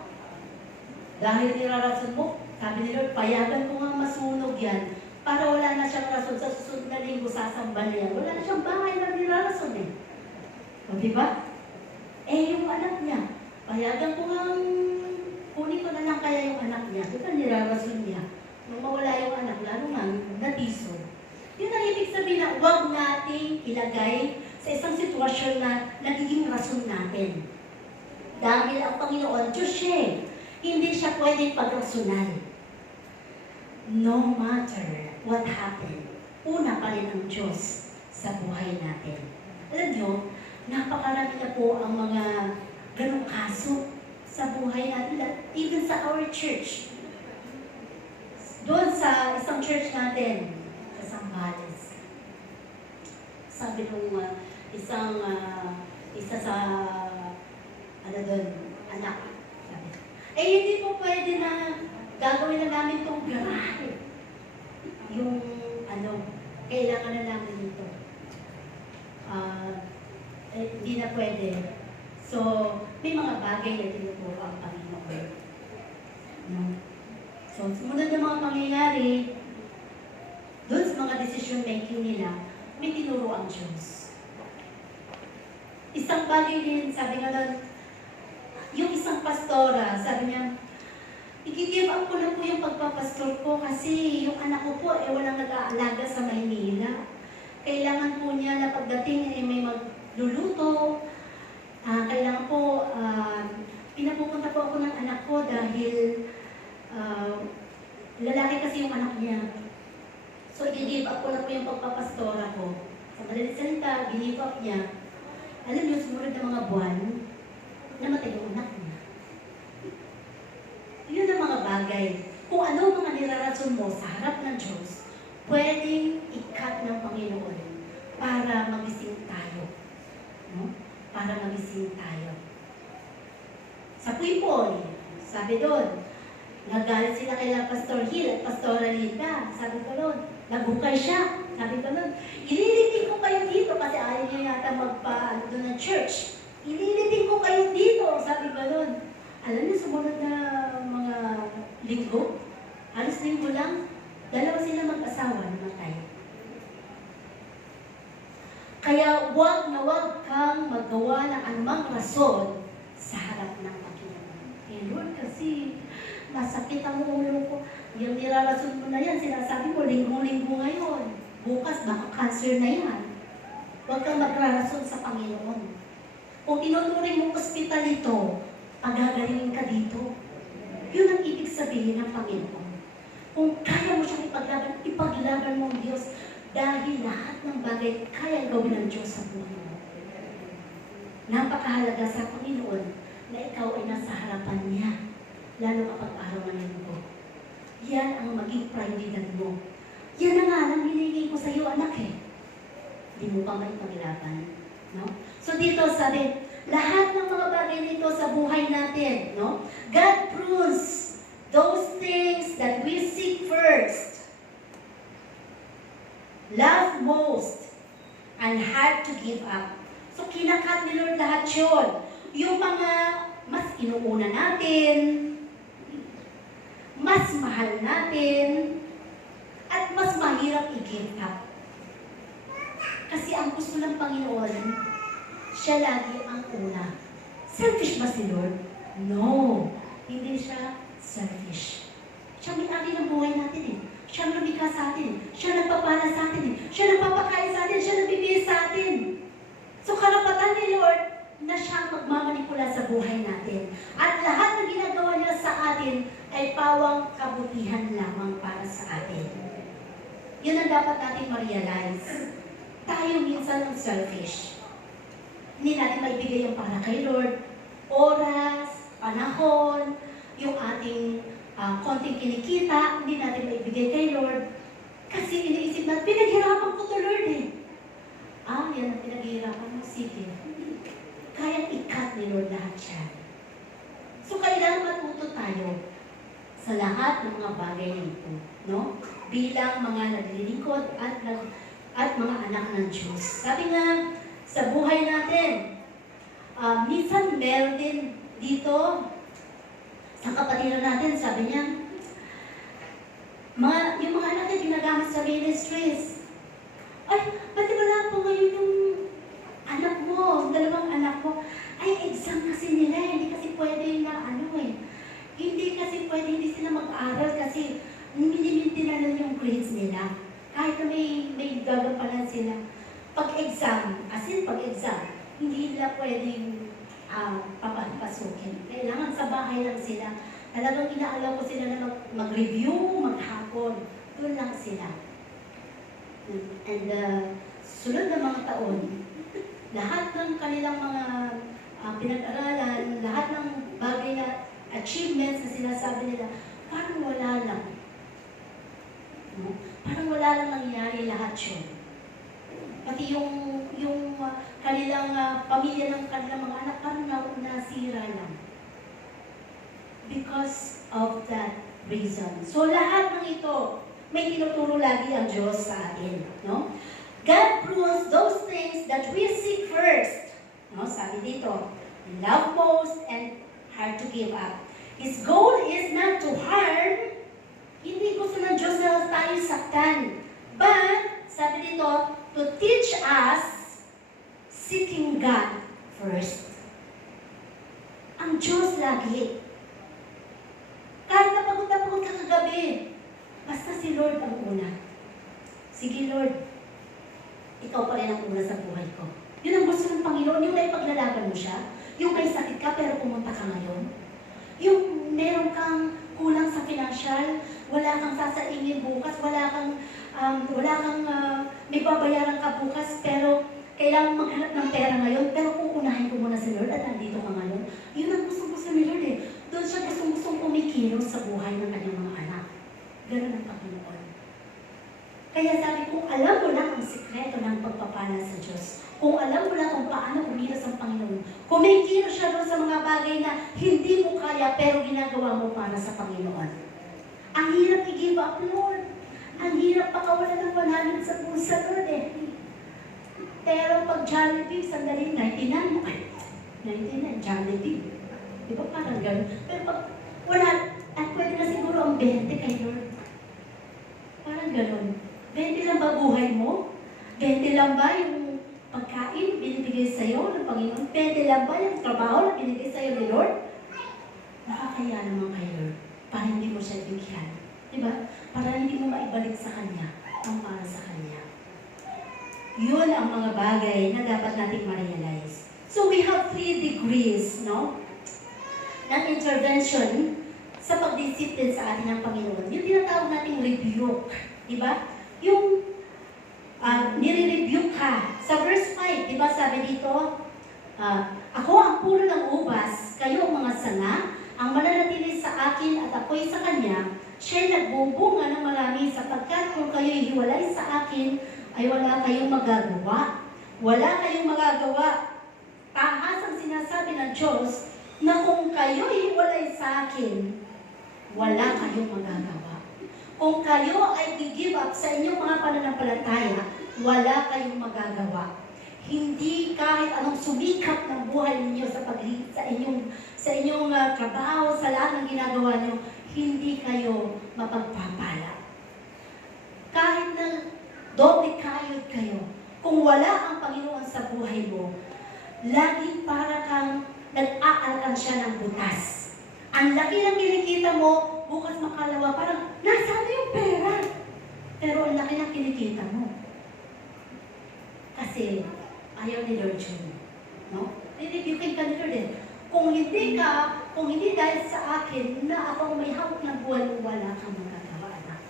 Dahil nirarason mo, sabi ni Lord, payagan ko nga masunog yan. Para wala na siyang rason sa susunod na linggo sasamba niya. Wala na siyang bahay na nirarason eh. O diba? Yung anak niya, payagan ko nga, kunin ko na lang kaya yung anak niya. Diba nirarason niya? Nung mawala yung anak, lalo nga, natisod. Yun ang ibig sabihin na huwag nating ilagay sa isang sitwasyon na nagiging rason natin. Dahil ang Panginoon, Diyos siya, hindi siya pwedeng pagrasunan. No matter what happened, una pa rin ang Diyos sa buhay natin. Alam nyo, napakarami na po ang mga ganong kaso sa buhay natin, even sa our church. Doon sa isang church natin, sa Sambales, sabi nung isa sa doon, anak, sabi, hindi po pwede na gagawin na namin itong garahe. Yung, kailangan na namin dito. Hindi na pwede. So, may mga bagay na tinuturo ang Panginoon. No? So, sumunod ng mga pangyayari, doon sa mga decision making nila, may tinuro ang Diyos. Isang bagay din, sabi nga doon, yung isang pastora, sabi niya, i-give up ko na po yung pagpapastor ko kasi yung anak ko po walang nag-aalaga sa Maynila. Kailangan po niya na pagdating may magluluto. Kailangan po, pinapupunta po ako ng anak ko dahil lalaki kasi yung anak niya. So Ginive up ko na po yung pagpapastora ko. Sa madaling salita, ginive up niya. Alam niyo, sumunod na mga buwan, namatay yung anak niya. Yun ang mga bagay. Kung ano mga nirarason mo sa harap ng Diyos, pwedeng i-cut ng Panginoon para magising tayo. No? Para magising tayo. Sa Puipoy, sabi doon, nagalit sila kay Pastor Hill at Pastora Linda. Sabi ko doon, naghukay siya. Sabi ko doon, ililibing ko kayo dito kasi ayaw niya yata magpa doon ng church. Ililibing ko kayo dito. Sabi ko doon, alam niyo, sumunod na mga linggo, alas linggo lang, dalawa sila mag-asawa namatay. Kaya wag na wag kang magawa ng anumang rason sa harap ng Panginoon. Eh Lord, kasi masakit ang ulo ko. Yung nirarason mo na yan, sinasabi mo, linggo-linggo ngayon. Bukas, baka cancer na yan. Huwag kang magrarason sa Panginoon. Kung tinuturing mong ospital ito, pagagalingin ka dito. Yun ang ibig sabihin ng Panginoon. Kung kaya mo siyang ipaglaban mo ang Diyos, dahil lahat ng bagay kaya gawin ng Diyos sa buhay mo. Napakahalaga sa Panginoon na ikaw ay nasa harapan niya, lalo kapag araw ng linggo. Yan ang maging prioridad mo. Yan na nga lang hiningi ko sa iyo, anak eh. Hindi mo pa may paglaban. No? So dito sabi, lahat ng mga bagay nito sa buhay natin, no? God prunes those things that we seek first, love most, and hard to give up. So kinakat ni Lord lahat yun. Yung mga mas inuuna natin, mas mahal natin, at mas mahirap i-give up. Kasi ang gusto ng Panginoon, siya lagi ang una. Selfish ba si Lord? No. Hindi siya selfish. Siya may-ari ng buhay natin eh. Siya ang lumikha sa atin. Siya nagpapala sa atin eh. Siya nagpapakain sa atin. Siya nagbibigay sa atin. So karapatan ni Lord na siya ang magmamanipula sa buhay natin. At lahat na ginagawa niya sa atin ay pawang kabutihan lamang para sa atin. Yun ang dapat natin ma-realize. Tayo minsan ang selfish. Hindi natin maibigay yung para kay Lord. Oras, panahon, yung ating konting kinikita, hindi natin maibigay kay Lord. Kasi iniisip natin, pinaghirapan ko to Lord eh. Yan ang pinaghirapan mo. Sige. Kaya i-cut ni Lord lahat yan. So kailangan matuto tayo sa lahat ng mga bagay nito, no? Bilang mga naglilingkod at mga anak ng Diyos. Sabi nga, sa buhay natin, minsan meron din dito, sa kapatiran natin, sabi niya, yung mga anak na ginagamit sa ministries, ay, pati wala po ngayon yung anak mo, dalawang anak mo, ay, exam kasi nila, hindi kasi pwede na hindi kasi pwede, hindi sila mag-aaral kasi miniminti na lang yung grades nila. Kahit na may gagampanan sila. Pag-exam, hindi nila pwedeng papapasukin. Kailangan sa bahay lang sila. Talagang inaalaw ko sila na mag-review, maghapon. Doon lang sila. And sunod na mga taon, lahat ng kanilang mga pinag-aralan, lahat ng bagay na achievements na sinasabi nila, parang wala lang. No? Parang wala lang nangyari lahat yun. Pati yung kanilang pamilya ng kanilang mga anak, parang nasira lang. Because of that reason. So lahat ng ito, may tinuturo lagi ang Diyos sa atin. No? God proves those things that we seek first. No? Sabi dito, love most and hard to give up. His goal is not to harm. Hindi gusto ng Diyos na tayo saktan. But, sabi dito, to teach us seeking God first. Ang Diyos lagi. Kahit napagod ka kagabi, basta si Lord ang una. Sige Lord, ikaw pa rin ang una sa buhay ko. Yun ang gusto ng Panginoon, yung may paglalaban mo siya, yung may sakit ka pero pumunta ka ngayon, yung meron kang kulang sa financial, wala kang sasaingin bukas, may babayaran ka bukas, pero kailangan maghanap ng pera ngayon, pero uunahin ko muna si Lord at nandito ka ngayon. Yun ang gusto ni Lord eh. Doon siya gustong kumikilos sa buhay ng kanyang mga anak. Ganun ang Panginoon. Kaya sabi ko, alam mo lang ang sikreto ng pagpapala sa Diyos. Kung alam mo lang kung paano kumilos ang Panginoon, kumikilos siya doon sa mga bagay na hindi mo kaya pero ginagawa mo para sa Panginoon. Ang hirap i-give up, Lord. Ang hirap pakawalan ng 100 sa pusa, Lord eh. Pero pag Jollibee, sandali, 99, 99, Jollibee. Di ba parang gano'n? Pero pag wala, at pwede na siguro ang 20 kay Lord. Parang gano'n. 20 lang ba buhay mo? 20 lang ba yung pagkain binibigay sa'yo ng Panginoon? 20 lang ba yung trabaho na binibigay sa'yo ni Lord? Nakakaya naman kay Lord para hindi mo siya bigyan. Diba? Para hindi mo maibalik sa Kanya ang para sa Kanya. Yun ang mga bagay na dapat nating ma-realize. So we have 3 degrees, no? Ng intervention sa pagdisiplin sa atin ng Panginoon. Yung tinatawag nating rebuke. Diba? Yung nire-rebuke ka. Sa verse 5, diba sabi dito, ako ang puno ng ubas, kayo ang mga sanga, ang mananatili sa akin at ako'y sa Kanya, siya'y nagbubunga ng marami sapagkat kung kayo'y hiwalay sa akin, ay wala kayong magagawa. Wala kayong magagawa. Tahas ang sinasabi ng Diyos na kung kayo'y hiwalay sa akin, wala kayong magagawa. Kung kayo ay give up sa inyong mga pananampalataya, wala kayong magagawa. Hindi kahit anong sumikap ng buhay ninyo sa inyong trabaho, sa lahat ng ginagawa nyo, hindi kayo mapagpapala. Kahit na doble kayod kayo, kung wala ang Panginoon sa buhay mo, lagi para kang nag-aalkan siya ng butas. Ang laki ng kinikita mo, bukas makalawa, parang nasaan yung pera? Pero ang laki ng kinikita mo. Kasi ayaw ni Lord yun. No? Nilibukin ka ni Lord eh. Kung hindi dahil sa akin na ako may hawak ng buhay mo, wala kang magagawa, anak.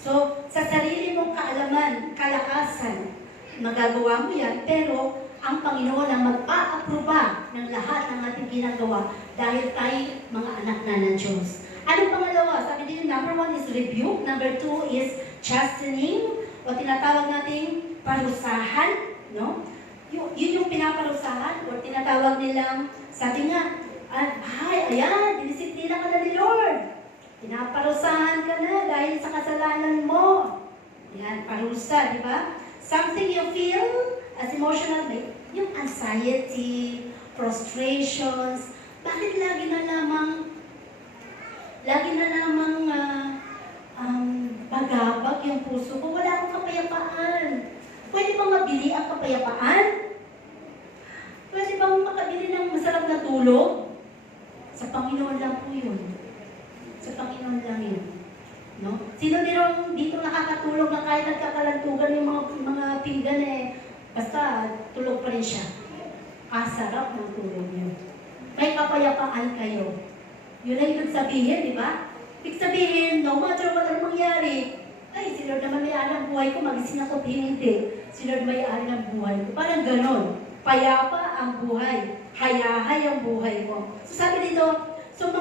So, sa sarili mong kaalaman, kalakasan, magagawa mo yan, pero ang Panginoon ang mag-a-aproba ng lahat ng ating ginagawa dahil tayo mga anak na ng Diyos. Anong pangalawa? Sabi din, number 1 is rebuke, number 2 is chastening, o tinatawag nating parusahan, no? Yun yung pinaparusahan, o tinatawag nilang, sabi nga, ayan, dinisiplina ka na ni Lord. Pinaparusahan ka na dahil sa kasalanan mo. Yan, parusa, di ba? Something you feel as emotional, yung anxiety, frustrations, bakit lagi na lamang bagabag yung puso ko, wala akong kapayapaan. Pwede bang mabili ang kapayapaan? Pwede bang makabili ng masarap na tulog? Sa Panginoon lang po yun. Sa Panginoon lang yun. No? Sino dito nakakatulog na kahit nagkakalantugan yung mga pinggan basta tulog pa rin siya. Sarap ng tulog niyo. May kapayapaan kayo. Yun ang ibig sabihin, di ba? Ibig sabihin, no matter what ang mangyari, ay, si Lord naman may-ari ng buhay ko, magising ako, hindi. Si Lord may-ari ng buhay ko. Parang ganon. Payapa ang buhay. Hayahay ang buhay ko. So sabi dito, sa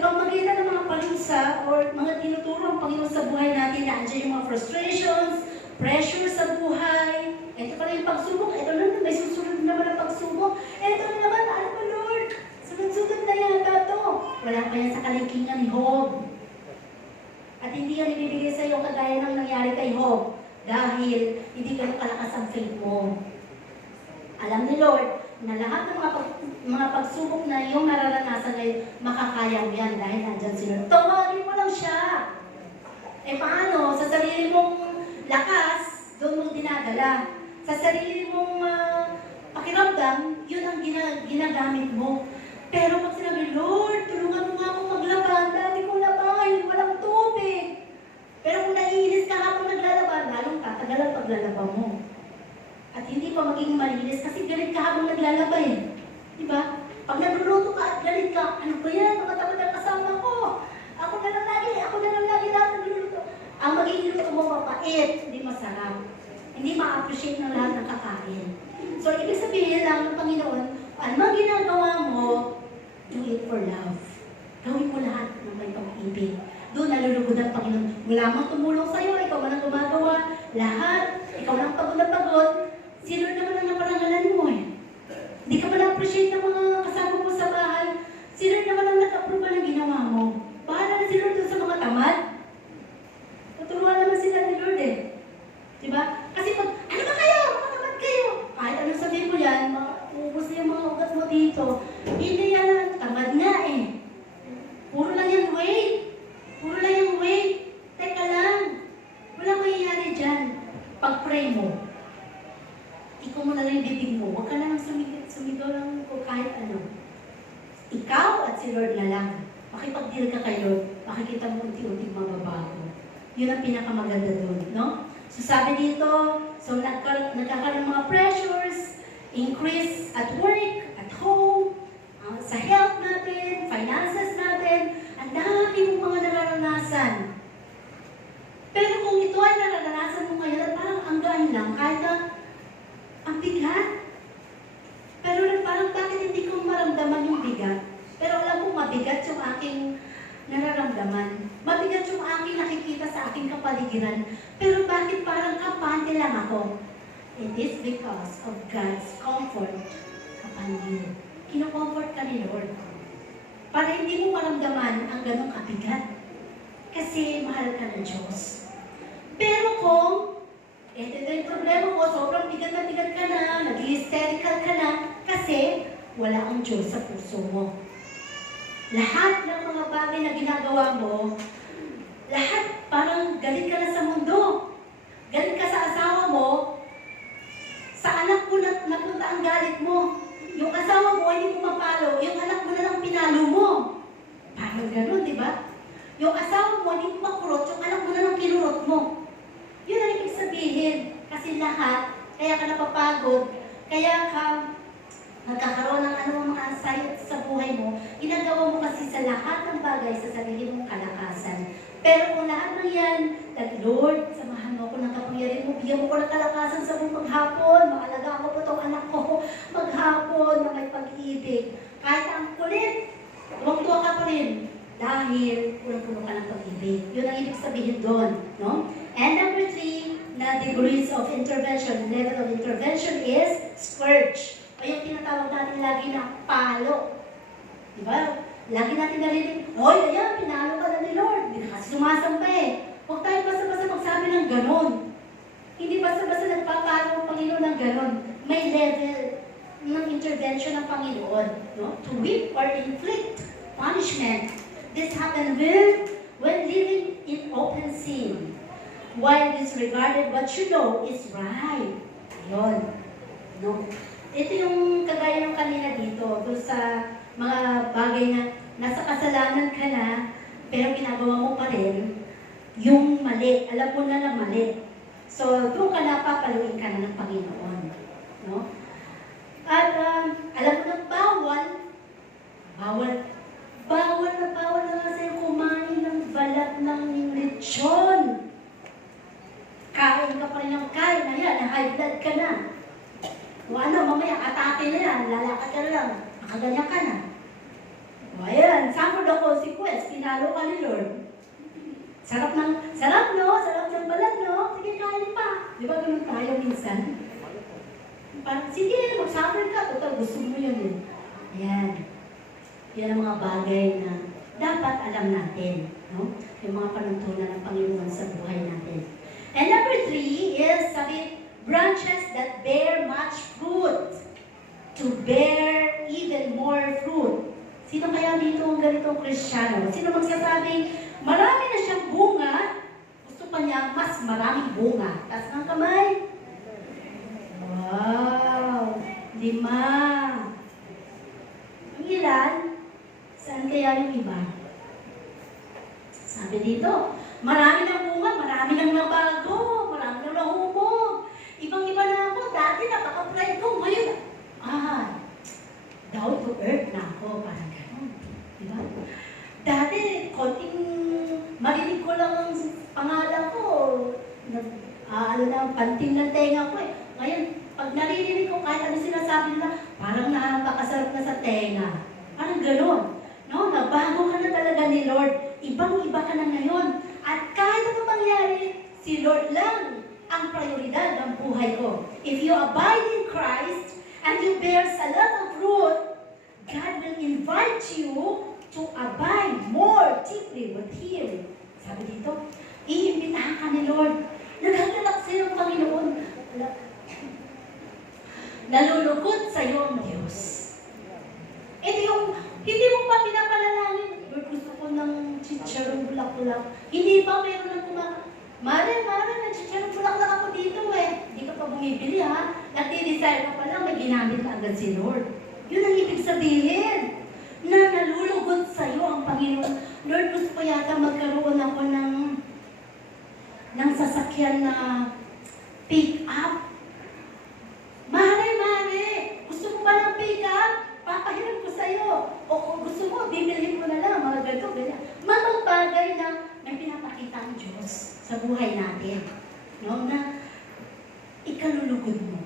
pamamagitan ng mga palusa or mga tinuturo ang Panginoon sa buhay natin, na andyan yung mga frustrations, pressure sa buhay, ito pala yung pagsubok, ito naman, may susunod naman ang pagsubok, ito naman, ano ba Lord? Sunod-sunod na yata to. Wala pa yan sa kalingkingan ni Job. At hindi yan ibibigay sa iyo kagaya ng nangyari kay Job dahil hindi ganun kalakas ang faith mo. Alam ni Lord na lahat ng mga pagsubok na iyong nararanasan ay makakaya mo yan dahil nandyan si Lord. Tawagin mo lang siya. Paano? Sa sarili mong lakas, doon mong dinadala. Sa sarili mong pakiramdam, yun ang ginagamit mo. Pero pag sinabi, Lord, tulungan mo nga akong maglaban, dati kong laban, walang tubig. Pero kung naiinis ka habang naglalaban, lalong tatagal ang paglalaba mo. At hindi pa maging malinis kasi galit ka habang naglalaba Diba? Pag nagluluto ka at galit ka, ano ba yan? Mga tamad ang kasama ko. Ako ako na lang lagi lahat nagluluto. Ang magiging luto mo mapait, hindi masarap. Hindi ma-appreciate ng lahat ng kakain. So, ibig sabihin lang ng Panginoon, ano mang ginagawa mo, do it for love. Gawin mo lahat ng may pag-ibig. Doon nalulugod ang Panginoon. Wala mang tumulong sa'yo, ikaw man ang gumagawa. Lahat, ikaw lang pagod na pagod. Si Lord naman ang naparangalan mo eh. Hindi ka ba na-appreciate ng mga kasama mo sa bahay? Si Lord naman ang nag-approve ng ginawa mo. Bahala na si Lord doon sa mga tamad. Tuturuan naman sila ni Lord eh. Diba? Kasi pag, ano ba kayo? Mga tamad kayo. Kahit anong sabihin mo yan, uubos na yung mga ugat mo dito. Hindi yan, tamad nga eh. Puro lang yung wait. Puro lang yung wait. Teka lang. Walang mangyayari dyan. Pag-pray mo, ikaw mo na lang yung bibig mo. Huwag ka na lang sumigaw lang kung kahit ano. Ikaw at si Lord na lang. Makipag-deal ka kay Lord. Makikita mo unti-unting mababago. Yun ang pinakamaganda doon, no? So sabi dito, so nagkakaroon ng mga pressures, increase at work, at home, sa health natin, finances natin, ang dami mong mga nararanasan. Pero kung ito ay nararanasan mo ngayon, at parang ang gaan lang, kahit na ang bigat. Pero parang bakit hindi ko maramdaman yung bigat? Pero alam mo, mabigat yung aking nararamdaman. Mabigat yung aking nakikita sa aking kapaligiran. Pero bakit parang kapante lang ako? It is because of God's comfort upon you. Kino-comfort ka ni Lord. Para hindi mo maramdaman ang ganong kabigat. Kasi mahal ka ng Diyos. Pero kung ito yung problema mo, sobrang bigat na bigat ka na, nag-hysterical ka na, kasi wala ang Diyos sa puso mo. Lahat ng mga bagay na ginagawa mo, lahat parang galit ka na sa mundo. Galit ka sa asawa mo, sa anak mo napunta ang galit mo. Yung asawa mo hindi mo mapalo, yung anak mo na lang pinalo mo. Parang gano'n, di ba? Yung asawa mo hindi mo makurot, yung anak mo na lang kinurot mo. Yun ang ibig sabihin. Kasi lahat, kaya ka napapagod, kaya ka nagkakaroon ng anumang mga anxiety sa buhay mo, ginagawa mo kasi sa lahat ng bagay sa sarili mong kalakasan. Pero kung lahat ng yan, Lord, samahan mo ako ng kapangyarihan mo, bigyan mo ko ng kalakasan sa buong maghapon, maalagaan mo po itong anak ko, maghapon na may pag-ibig. Kahit ang kulit, tuwang-tuwa ka pa rin. Dahil puno-puno ka ng pag-ibig. Yun ang ibig sabihin doon. No? And number 3, na degrees of intervention, level of intervention is scourge. O yung tinatawag natin lagi na palo. Diba? Lagi natin narinig, oy, ayan, pinalo ka na ni Lord. Hindi na kasi sumasamba eh. Huwag tayo basta-basta magsabi ng ganon. Hindi basta-basta nagpapalo ang Panginoon ng ganon. May level ng intervention ng Panginoon. No? To whip or inflict punishment. This happened when living in open sin, while disregarded what you know is right. Ayun. No? Ito yung kagaya ng kanina dito, doon sa mga bagay na nasa kasalanan ka na, pero ginagawa mo pa rin yung mali. Alam mo na na mali. So, doon ka na papaluin ka na ng Panginoon. No? At alam mo na bawal na nga sa'yo kumain ng balat ng lechon. Kain ka pa rin ng kain na yan, high blood ka na. O ano, mamaya, atake na yan, lalakad ka na lang, makaganyan ka na. O ayan, sample the consequence, pinalo ka ni Lord. Sarap no? Sarap ng balat, no? Sige, kain pa. Di ba ganun tayo minsan? Parang, sige, mag-sample ka, total, gusto mo yun eh. Ayan. Yan ang mga bagay na dapat alam natin, no? Yung mga panuntunan ng Panginoon sa buhay natin. And number 3 is, sabi, branches that bear much fruit to bear even more fruit. Sino kaya dito ang ganitong Kristiyano? Sino magsasabi, marami na siyang bunga, gusto pa niya mas maraming bunga. Taas ng kamay. Wow! 5. Ang ilan? Saan kaya yung iba? Sabi dito, marami ng bunga, marami ng nabago, marami ng nahubog. Ibang-iba na ako, dati napaka-pride ko, ngayon, down to earth na ako, parang gano'n. Diba? Dati, konting panting ng tenga ko eh. Ngayon, pag naririnig ko kahit ano sinasabi nila, parang nakakasarap na sa tenga. Parang gano'n. No? Nabago ka na talaga ni Lord. Ibang-iba ka na ngayon. At kahit ano mangyari, si Lord lang ang prioridad ng buhay ko. If you abide in Christ and you bear a lot of fruit, God will invite you to abide more deeply with Him. Sabi dito, iimbitahan ka ni Lord. Naghagalak sa iyo ang Panginoon. Nalulugod sa iyo ang Diyos. Ito yung, hindi mo pa pinapalalangin. Lord, gusto ko ng chicharong bulak-bulak. Hindi pa meron ng Mare, nag-chicharong bulak-bulak ako dito eh. Hindi ka pa bumibili ha. Nagdi-desire ka pa lang, may ginamit ka agad si Lord. Yun ang ibig sabihin. Na nalulugod sa iyo ang Panginoon. Lord, gusto ko yata magkaroon ako ng sasakyan na pick-up. Mare, gusto mo ba ng pick-up? Papahiram ko sa iyo. O kung gusto mo, bibilhin mo na lang. Mga ganito, ganyan. Mga bagay na may pinapakita ang Diyos sa buhay natin. No? Na ikalulugod mo.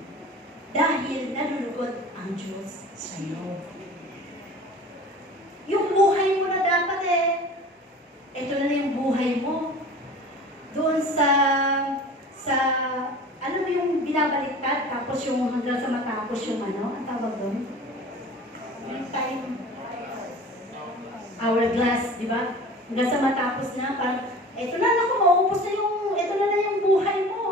Dahil nalulugod ang Diyos sa iyo. Yung buhay mo na dapat ito na yung buhay mo. Doon sa ano mo yung binabaliktad, tapos yung hanggang sa matapos yung ang tawag doon? Yung time, hourglass, di ba? Hanggang sa matapos na, parang, ito na, maubos na ito na yung buhay mo.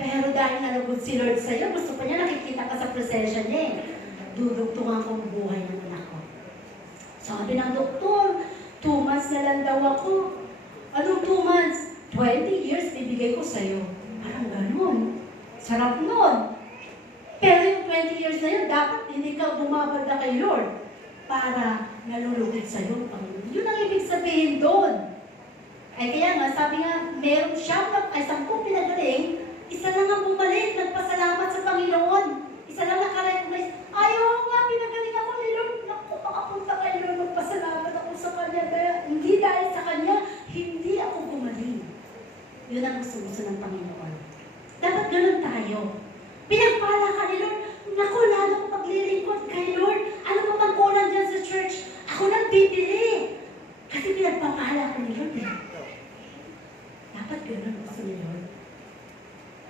Pero dahil nalugod si Lord sa'yo, gusto pa niya nakikita ka sa procession niya dudugtungan ko ang buhay ng anak ko. Sabi ng doktor, 2 months na lang daw ako. Anong 2 months? 20 years bibigay ko sa'yo. Parang ganun. Sarap nun. Pero yung 20 years na yun, dapat hindi ka bumabad na kay Lord para nalulugod sa'yo. Yun ang ibig sabihin doon. Ay kaya nga, sabi nga, meron siyang 10 pinagaling, isa lang ang bumalik, nagpasalamat sa Panginoon. Isa lang nakarecognize, ayaw nga, pinagaling ako ni Lord. Naku, makapunta kay Lord, magpasalamat ako sa Kanya. Kaya hindi dahil sa Kanya, hindi ako gumaling. Yun ang gusto ng Panginoon. Dapat ganun tayo. Pinagpala ka ni Lord, naku, lalo ko paglilingkod kay Lord. Ano pa bang kulang dyan sa church? Ako nang bibili. Kasi pinagpapala ka ni Lord. Dapat ganun gusto ni Lord.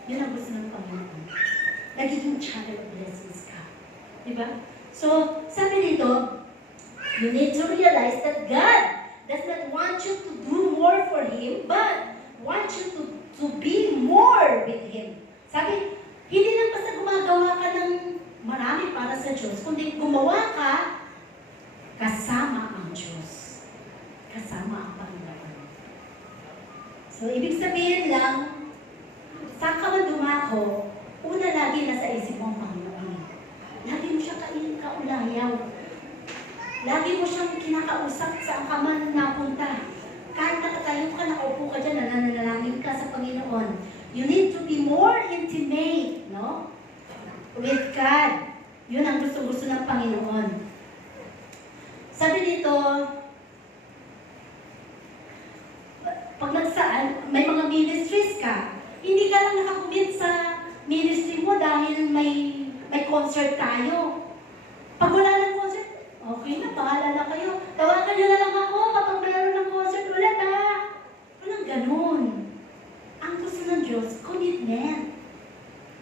Yun ang gusto ng Panginoon. Nagiging channel of blessings ka. Diba? So, sabi dito, you need to realize that God does not want you to do more for Him, but wants you to be more with Him. Sabi, hindi lang basta gumagawa ka ng marami para sa Diyos, kundi gumawa ka kasama ang Diyos. Kasama ang Panginoon. So, ibig sabihin lang, saan ka man dumako, una lagi nasa isip mo ang Panginoon. Lagi mo siya kaulayaw. Lagi mo siyang kinakausap saan ka man napunta. Kahit nakatayo ka, nakaupo ka dyan, nananalangin ka sa Panginoon. You need to be more intimate, no? With God. Yun ang gusto-gusto ng Panginoon. Sabi dito, pag nagsaan, may mga ministries ka, hindi ka lang nakakumit sa ministry mo dahil may concert tayo. Pag wala ng concert, okay na, bahala na kayo. Tawagan nyo na lang ako kapag mayroon ng concert ulit, ha? Walang ganun. Ang gusto ng Diyos, commitment.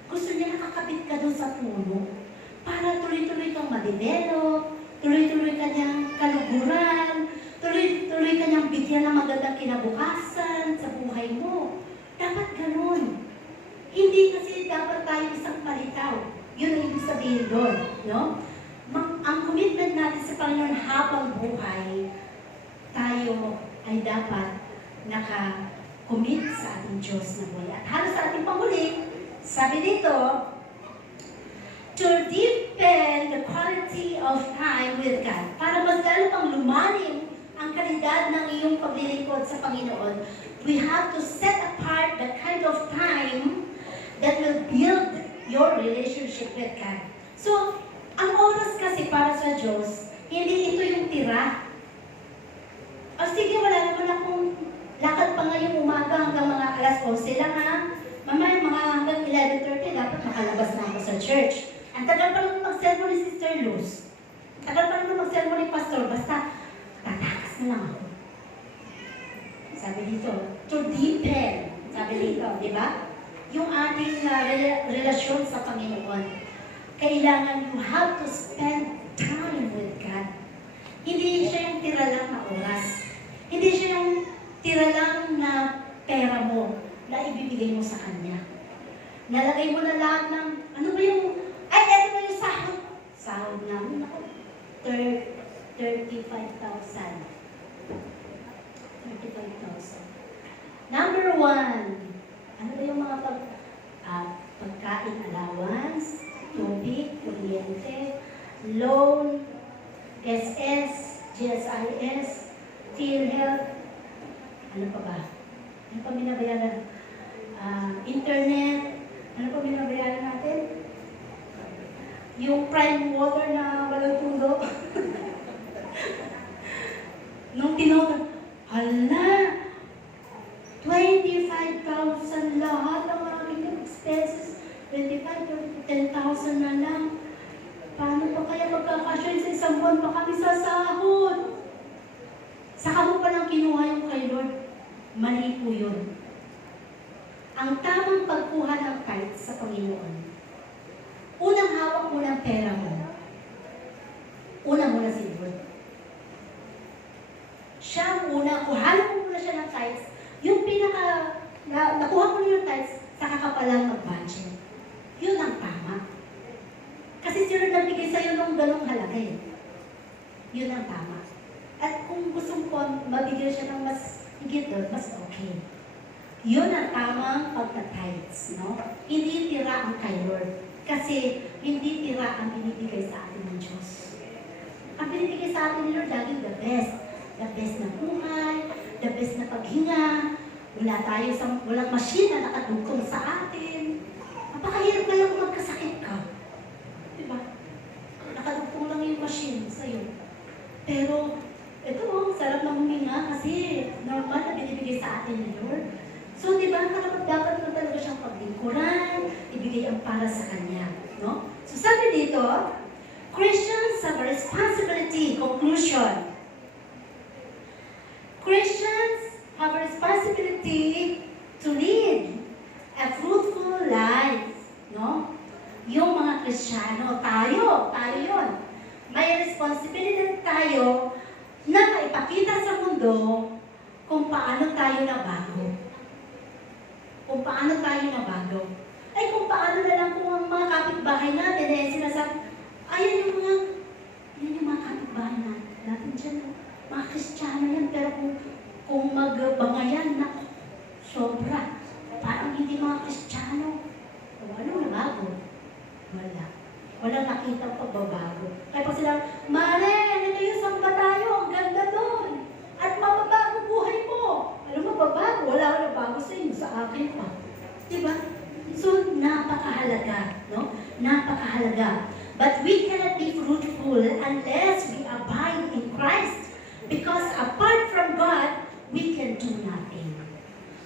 Gusto niya nakakabit ka doon sa puno para tuloy-tuloy kang ma-develop, tuloy-tuloy ka niyang kaluguran, tuloy-tuloy ka niyang bigyan ng magandang kinabukasan sa buhay mo. Dapat ganun. Hindi kasi dapat tayo isang palitaw. Yun ang ibig sabihin doon, no? Ang commitment natin sa Panginoon habang buhay, tayo ay dapat naka-commit sa ating Diyos na buhay. At halos sa ating panghuli, sabi dito, to deepen the quality of time with God. Para mas lalo pang lumalim ang kalidad ng iyong paglilingkod sa Panginoon, we have to set apart the kind of time that will build your relationship with God. So, ang oras kasi para sa Diyos, hindi ito yung tira. O sige, wala naman akong lakad pa ngayong umaga hanggang mga alas 11 lang ha. Mamaya hanggang 11:30, dapat makalabas na ako sa church. Ang tagal pa naman mag-sermon ni Sister Luz. Ang tagal pa naman mag-sermon ni Pastor. Basta, tatakas na lang ako. Sabi dito, to deepen. Sabi dito, di ba? Yung ating relasyon sa Panginoon. Kailangan you have to spend time with God. Hindi siya yung tira lang na oras. Hindi siya yung tira lang na pera mo na ibibigay mo sa Kanya. Nalagay mo na lahat ng, ano ba yung, ay, eto ba yung sahod? Sahod namin ako. 35,000. 35,000. Number 1, ano ba yung mga pagkain allowance, tubig, kuryente, loan, SS, GSIS, PhilHealth, ano pa ba? Ano pa binabayaran? Internet, ano pa binabayaran natin? Yung prime water na walang tulo. Nung tinawag, hala, 25,000 lahat ang aking expenses. 25, 10,000 na lang. Paano pa kaya magkakasya sa isang buwan pa kami sa sahod? Saka mo palang kinuha yung kay Lord. Mali po yun. Ang tamang pagkuha ng tithes sa Panginoon, unang hawak mo ng pera mo, una muna si Lord. Siya ang una, kuhanan mo muna siya ng tithes. Yung nakuha mo yung tithes, saka ka palang mag-budget. Yun ang tama. Kasi sino nagbigay sa'yo ng ganong halaga eh. Yun ang tama. At kung gusto mo mabigyan siya ng mas higit doon, mas okay. Yun ang tamang pagka-tithes, no? Hindi tira ang kay Lord. Kasi hindi tira ang binibigay sa atin ng Diyos. Ang binibigay sa atin ni Lord, lagi the best. The best na buhay, the best na paghinga. Walang machine na nakadugtong sa atin. Napakahirap kaya kung magkasakit ka. Diba? Nakadugtong lang yung machine sa'yo. Pero, ito sarap na huminga kasi normal na binibigay sa atin ni Lord. So, diba, dapat mo talaga siyang paglingkuran, ibigay ang para sa Kanya. No? So, sabi dito, Christians have a responsibility. Conclusion. Christians have a responsibility to lead a fruitful life. No? Yung mga Kristiyano, tayo yun. May responsibility tayo na maipakita sa mundo kung paano tayo nabago. Kung paano tayo nabago. Ay kung paano na lang kung ang mga kapitbahay natin sinasabi, ayan yung mga kapitbahay natin dyan. Mga Kristiyano yan, pero kung magbangayan na sobra, parang hindi mga Kristiyano. O anong nabago? Wala. Walang nakita pagbabago. Kaya pag sila, Mare, ano yung samba tayo? Ang ganda doon. At mababago buhay mo. Ano mababago? Wala ka nabago sa inyo, sa akin pa. Diba? So, napakahalaga. No? Napakahalaga. But we cannot be fruitful unless we abide in Christ. Because apart from God, we can do nothing.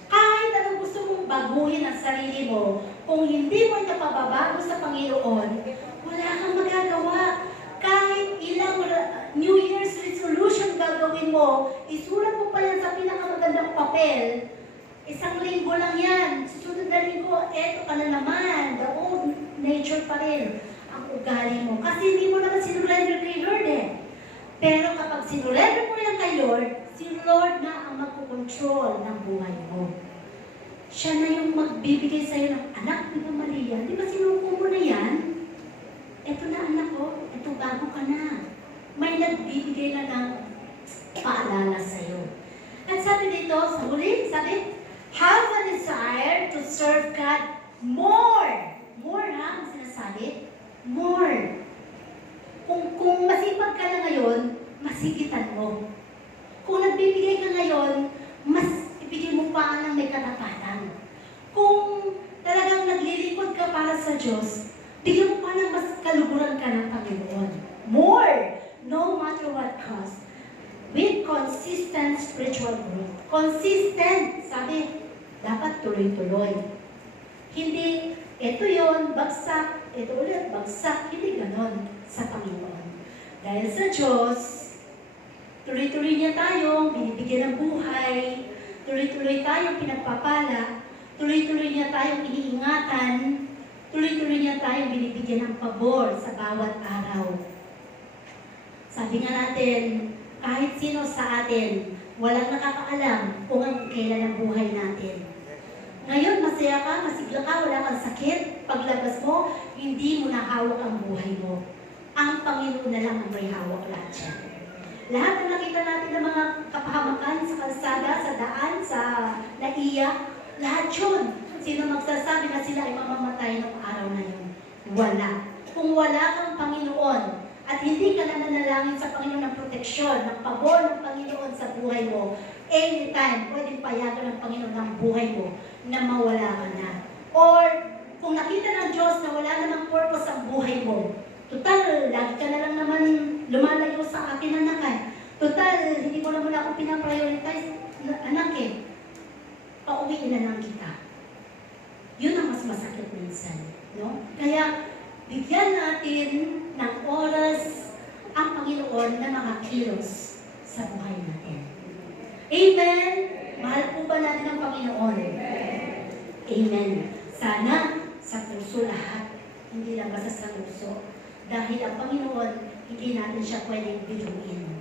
Kahit anong gusto mong baguhin ang sarili mo, kung hindi mo ito pababago sa Panginoon, wala kang magagawa. Kahit ilang New Year's resolution gagawin mo, isulat mo pa yan sa pinakamagandang papel, isang linggo lang yan. Susunod na linggo, eto ka na naman. The old nature pa rin ang ugali mo. Kasi hindi mo naman sinurrender kay Lord eh. Pero kapag sinurrender mo yan kay Lord, si Lord na ang magkukontrol ng buhay mo. Siya na yung magbibigay sa'yo ng anak, di ba Maria? Di ba sinuko mo na yan? Ito na anak ko, ito bago ka na. May nagbibigay na ng paalala sa'yo. At sabi dito, sa huli, sabi, have a desire to serve God more. More ha, ang sinasabi? More. Kung masipag ka na ngayon, masigitan mo. Kung nagbibigay ka ngayon, mas ibigay mo pa ng may katapatan. Kung talagang naglilingkod ka para sa Diyos, bigyan mo pa ng mas kaluguran ka ng Panginoon. More, no matter what cost. With consistent spiritual growth. Consistent, sabi, dapat tuloy-tuloy. Hindi, ito yon bagsak, ito ulit, bagsak. Hindi ganon sa Panginoon. Dahil sa Diyos, tuloy-tuloy niya tayong binibigyan ng buhay, tuloy-tuloy tayong pinagpapala, tuloy-tuloy niya tayong iniingatan, tuloy-tuloy niya tayong binibigyan ng pabor sa bawat araw. Sabi nga natin, kahit sino sa atin, walang nakakaalam kung ang kailan ang buhay natin. Ngayon, masaya ka, masigla ka, wala kang sakit. Paglabas mo, hindi mo nahawak ang buhay mo. Ang Panginoon na lang ang may hawak lahat yan. Lahat na nakita natin ng mga kapahamakan sa kalsada, sa daan, sa naiyak, lahat yun. Sino magsasabi na sila ay mamamatay ng araw na yun? Wala. Kung wala kang Panginoon, at hindi ka na nanalangin sa Panginoon ng proteksyon, ng pabor ng Panginoon sa buhay mo, anytime, pwedeng payagan ng Panginoon ng buhay mo na mawala ka na. Or, kung nakita ng Diyos na wala namang purpose ang buhay mo, total, lagi ka na lang naman lumalayo sa akin, anakan. Total, hindi mo naman ako pinaprioritize, anak eh. Pauwiin na lang kita. Yun ang mas masakit minsan. No? Kaya, bigyan natin ng oras ang Panginoon na mga kilos sa buhay natin. Amen? Mahal po ba natin ang Panginoon? Amen. Sana sa puso lahat, hindi lang basta sa puso. Dahil ang Panginoon, hindi natin siya pwedeng biruin.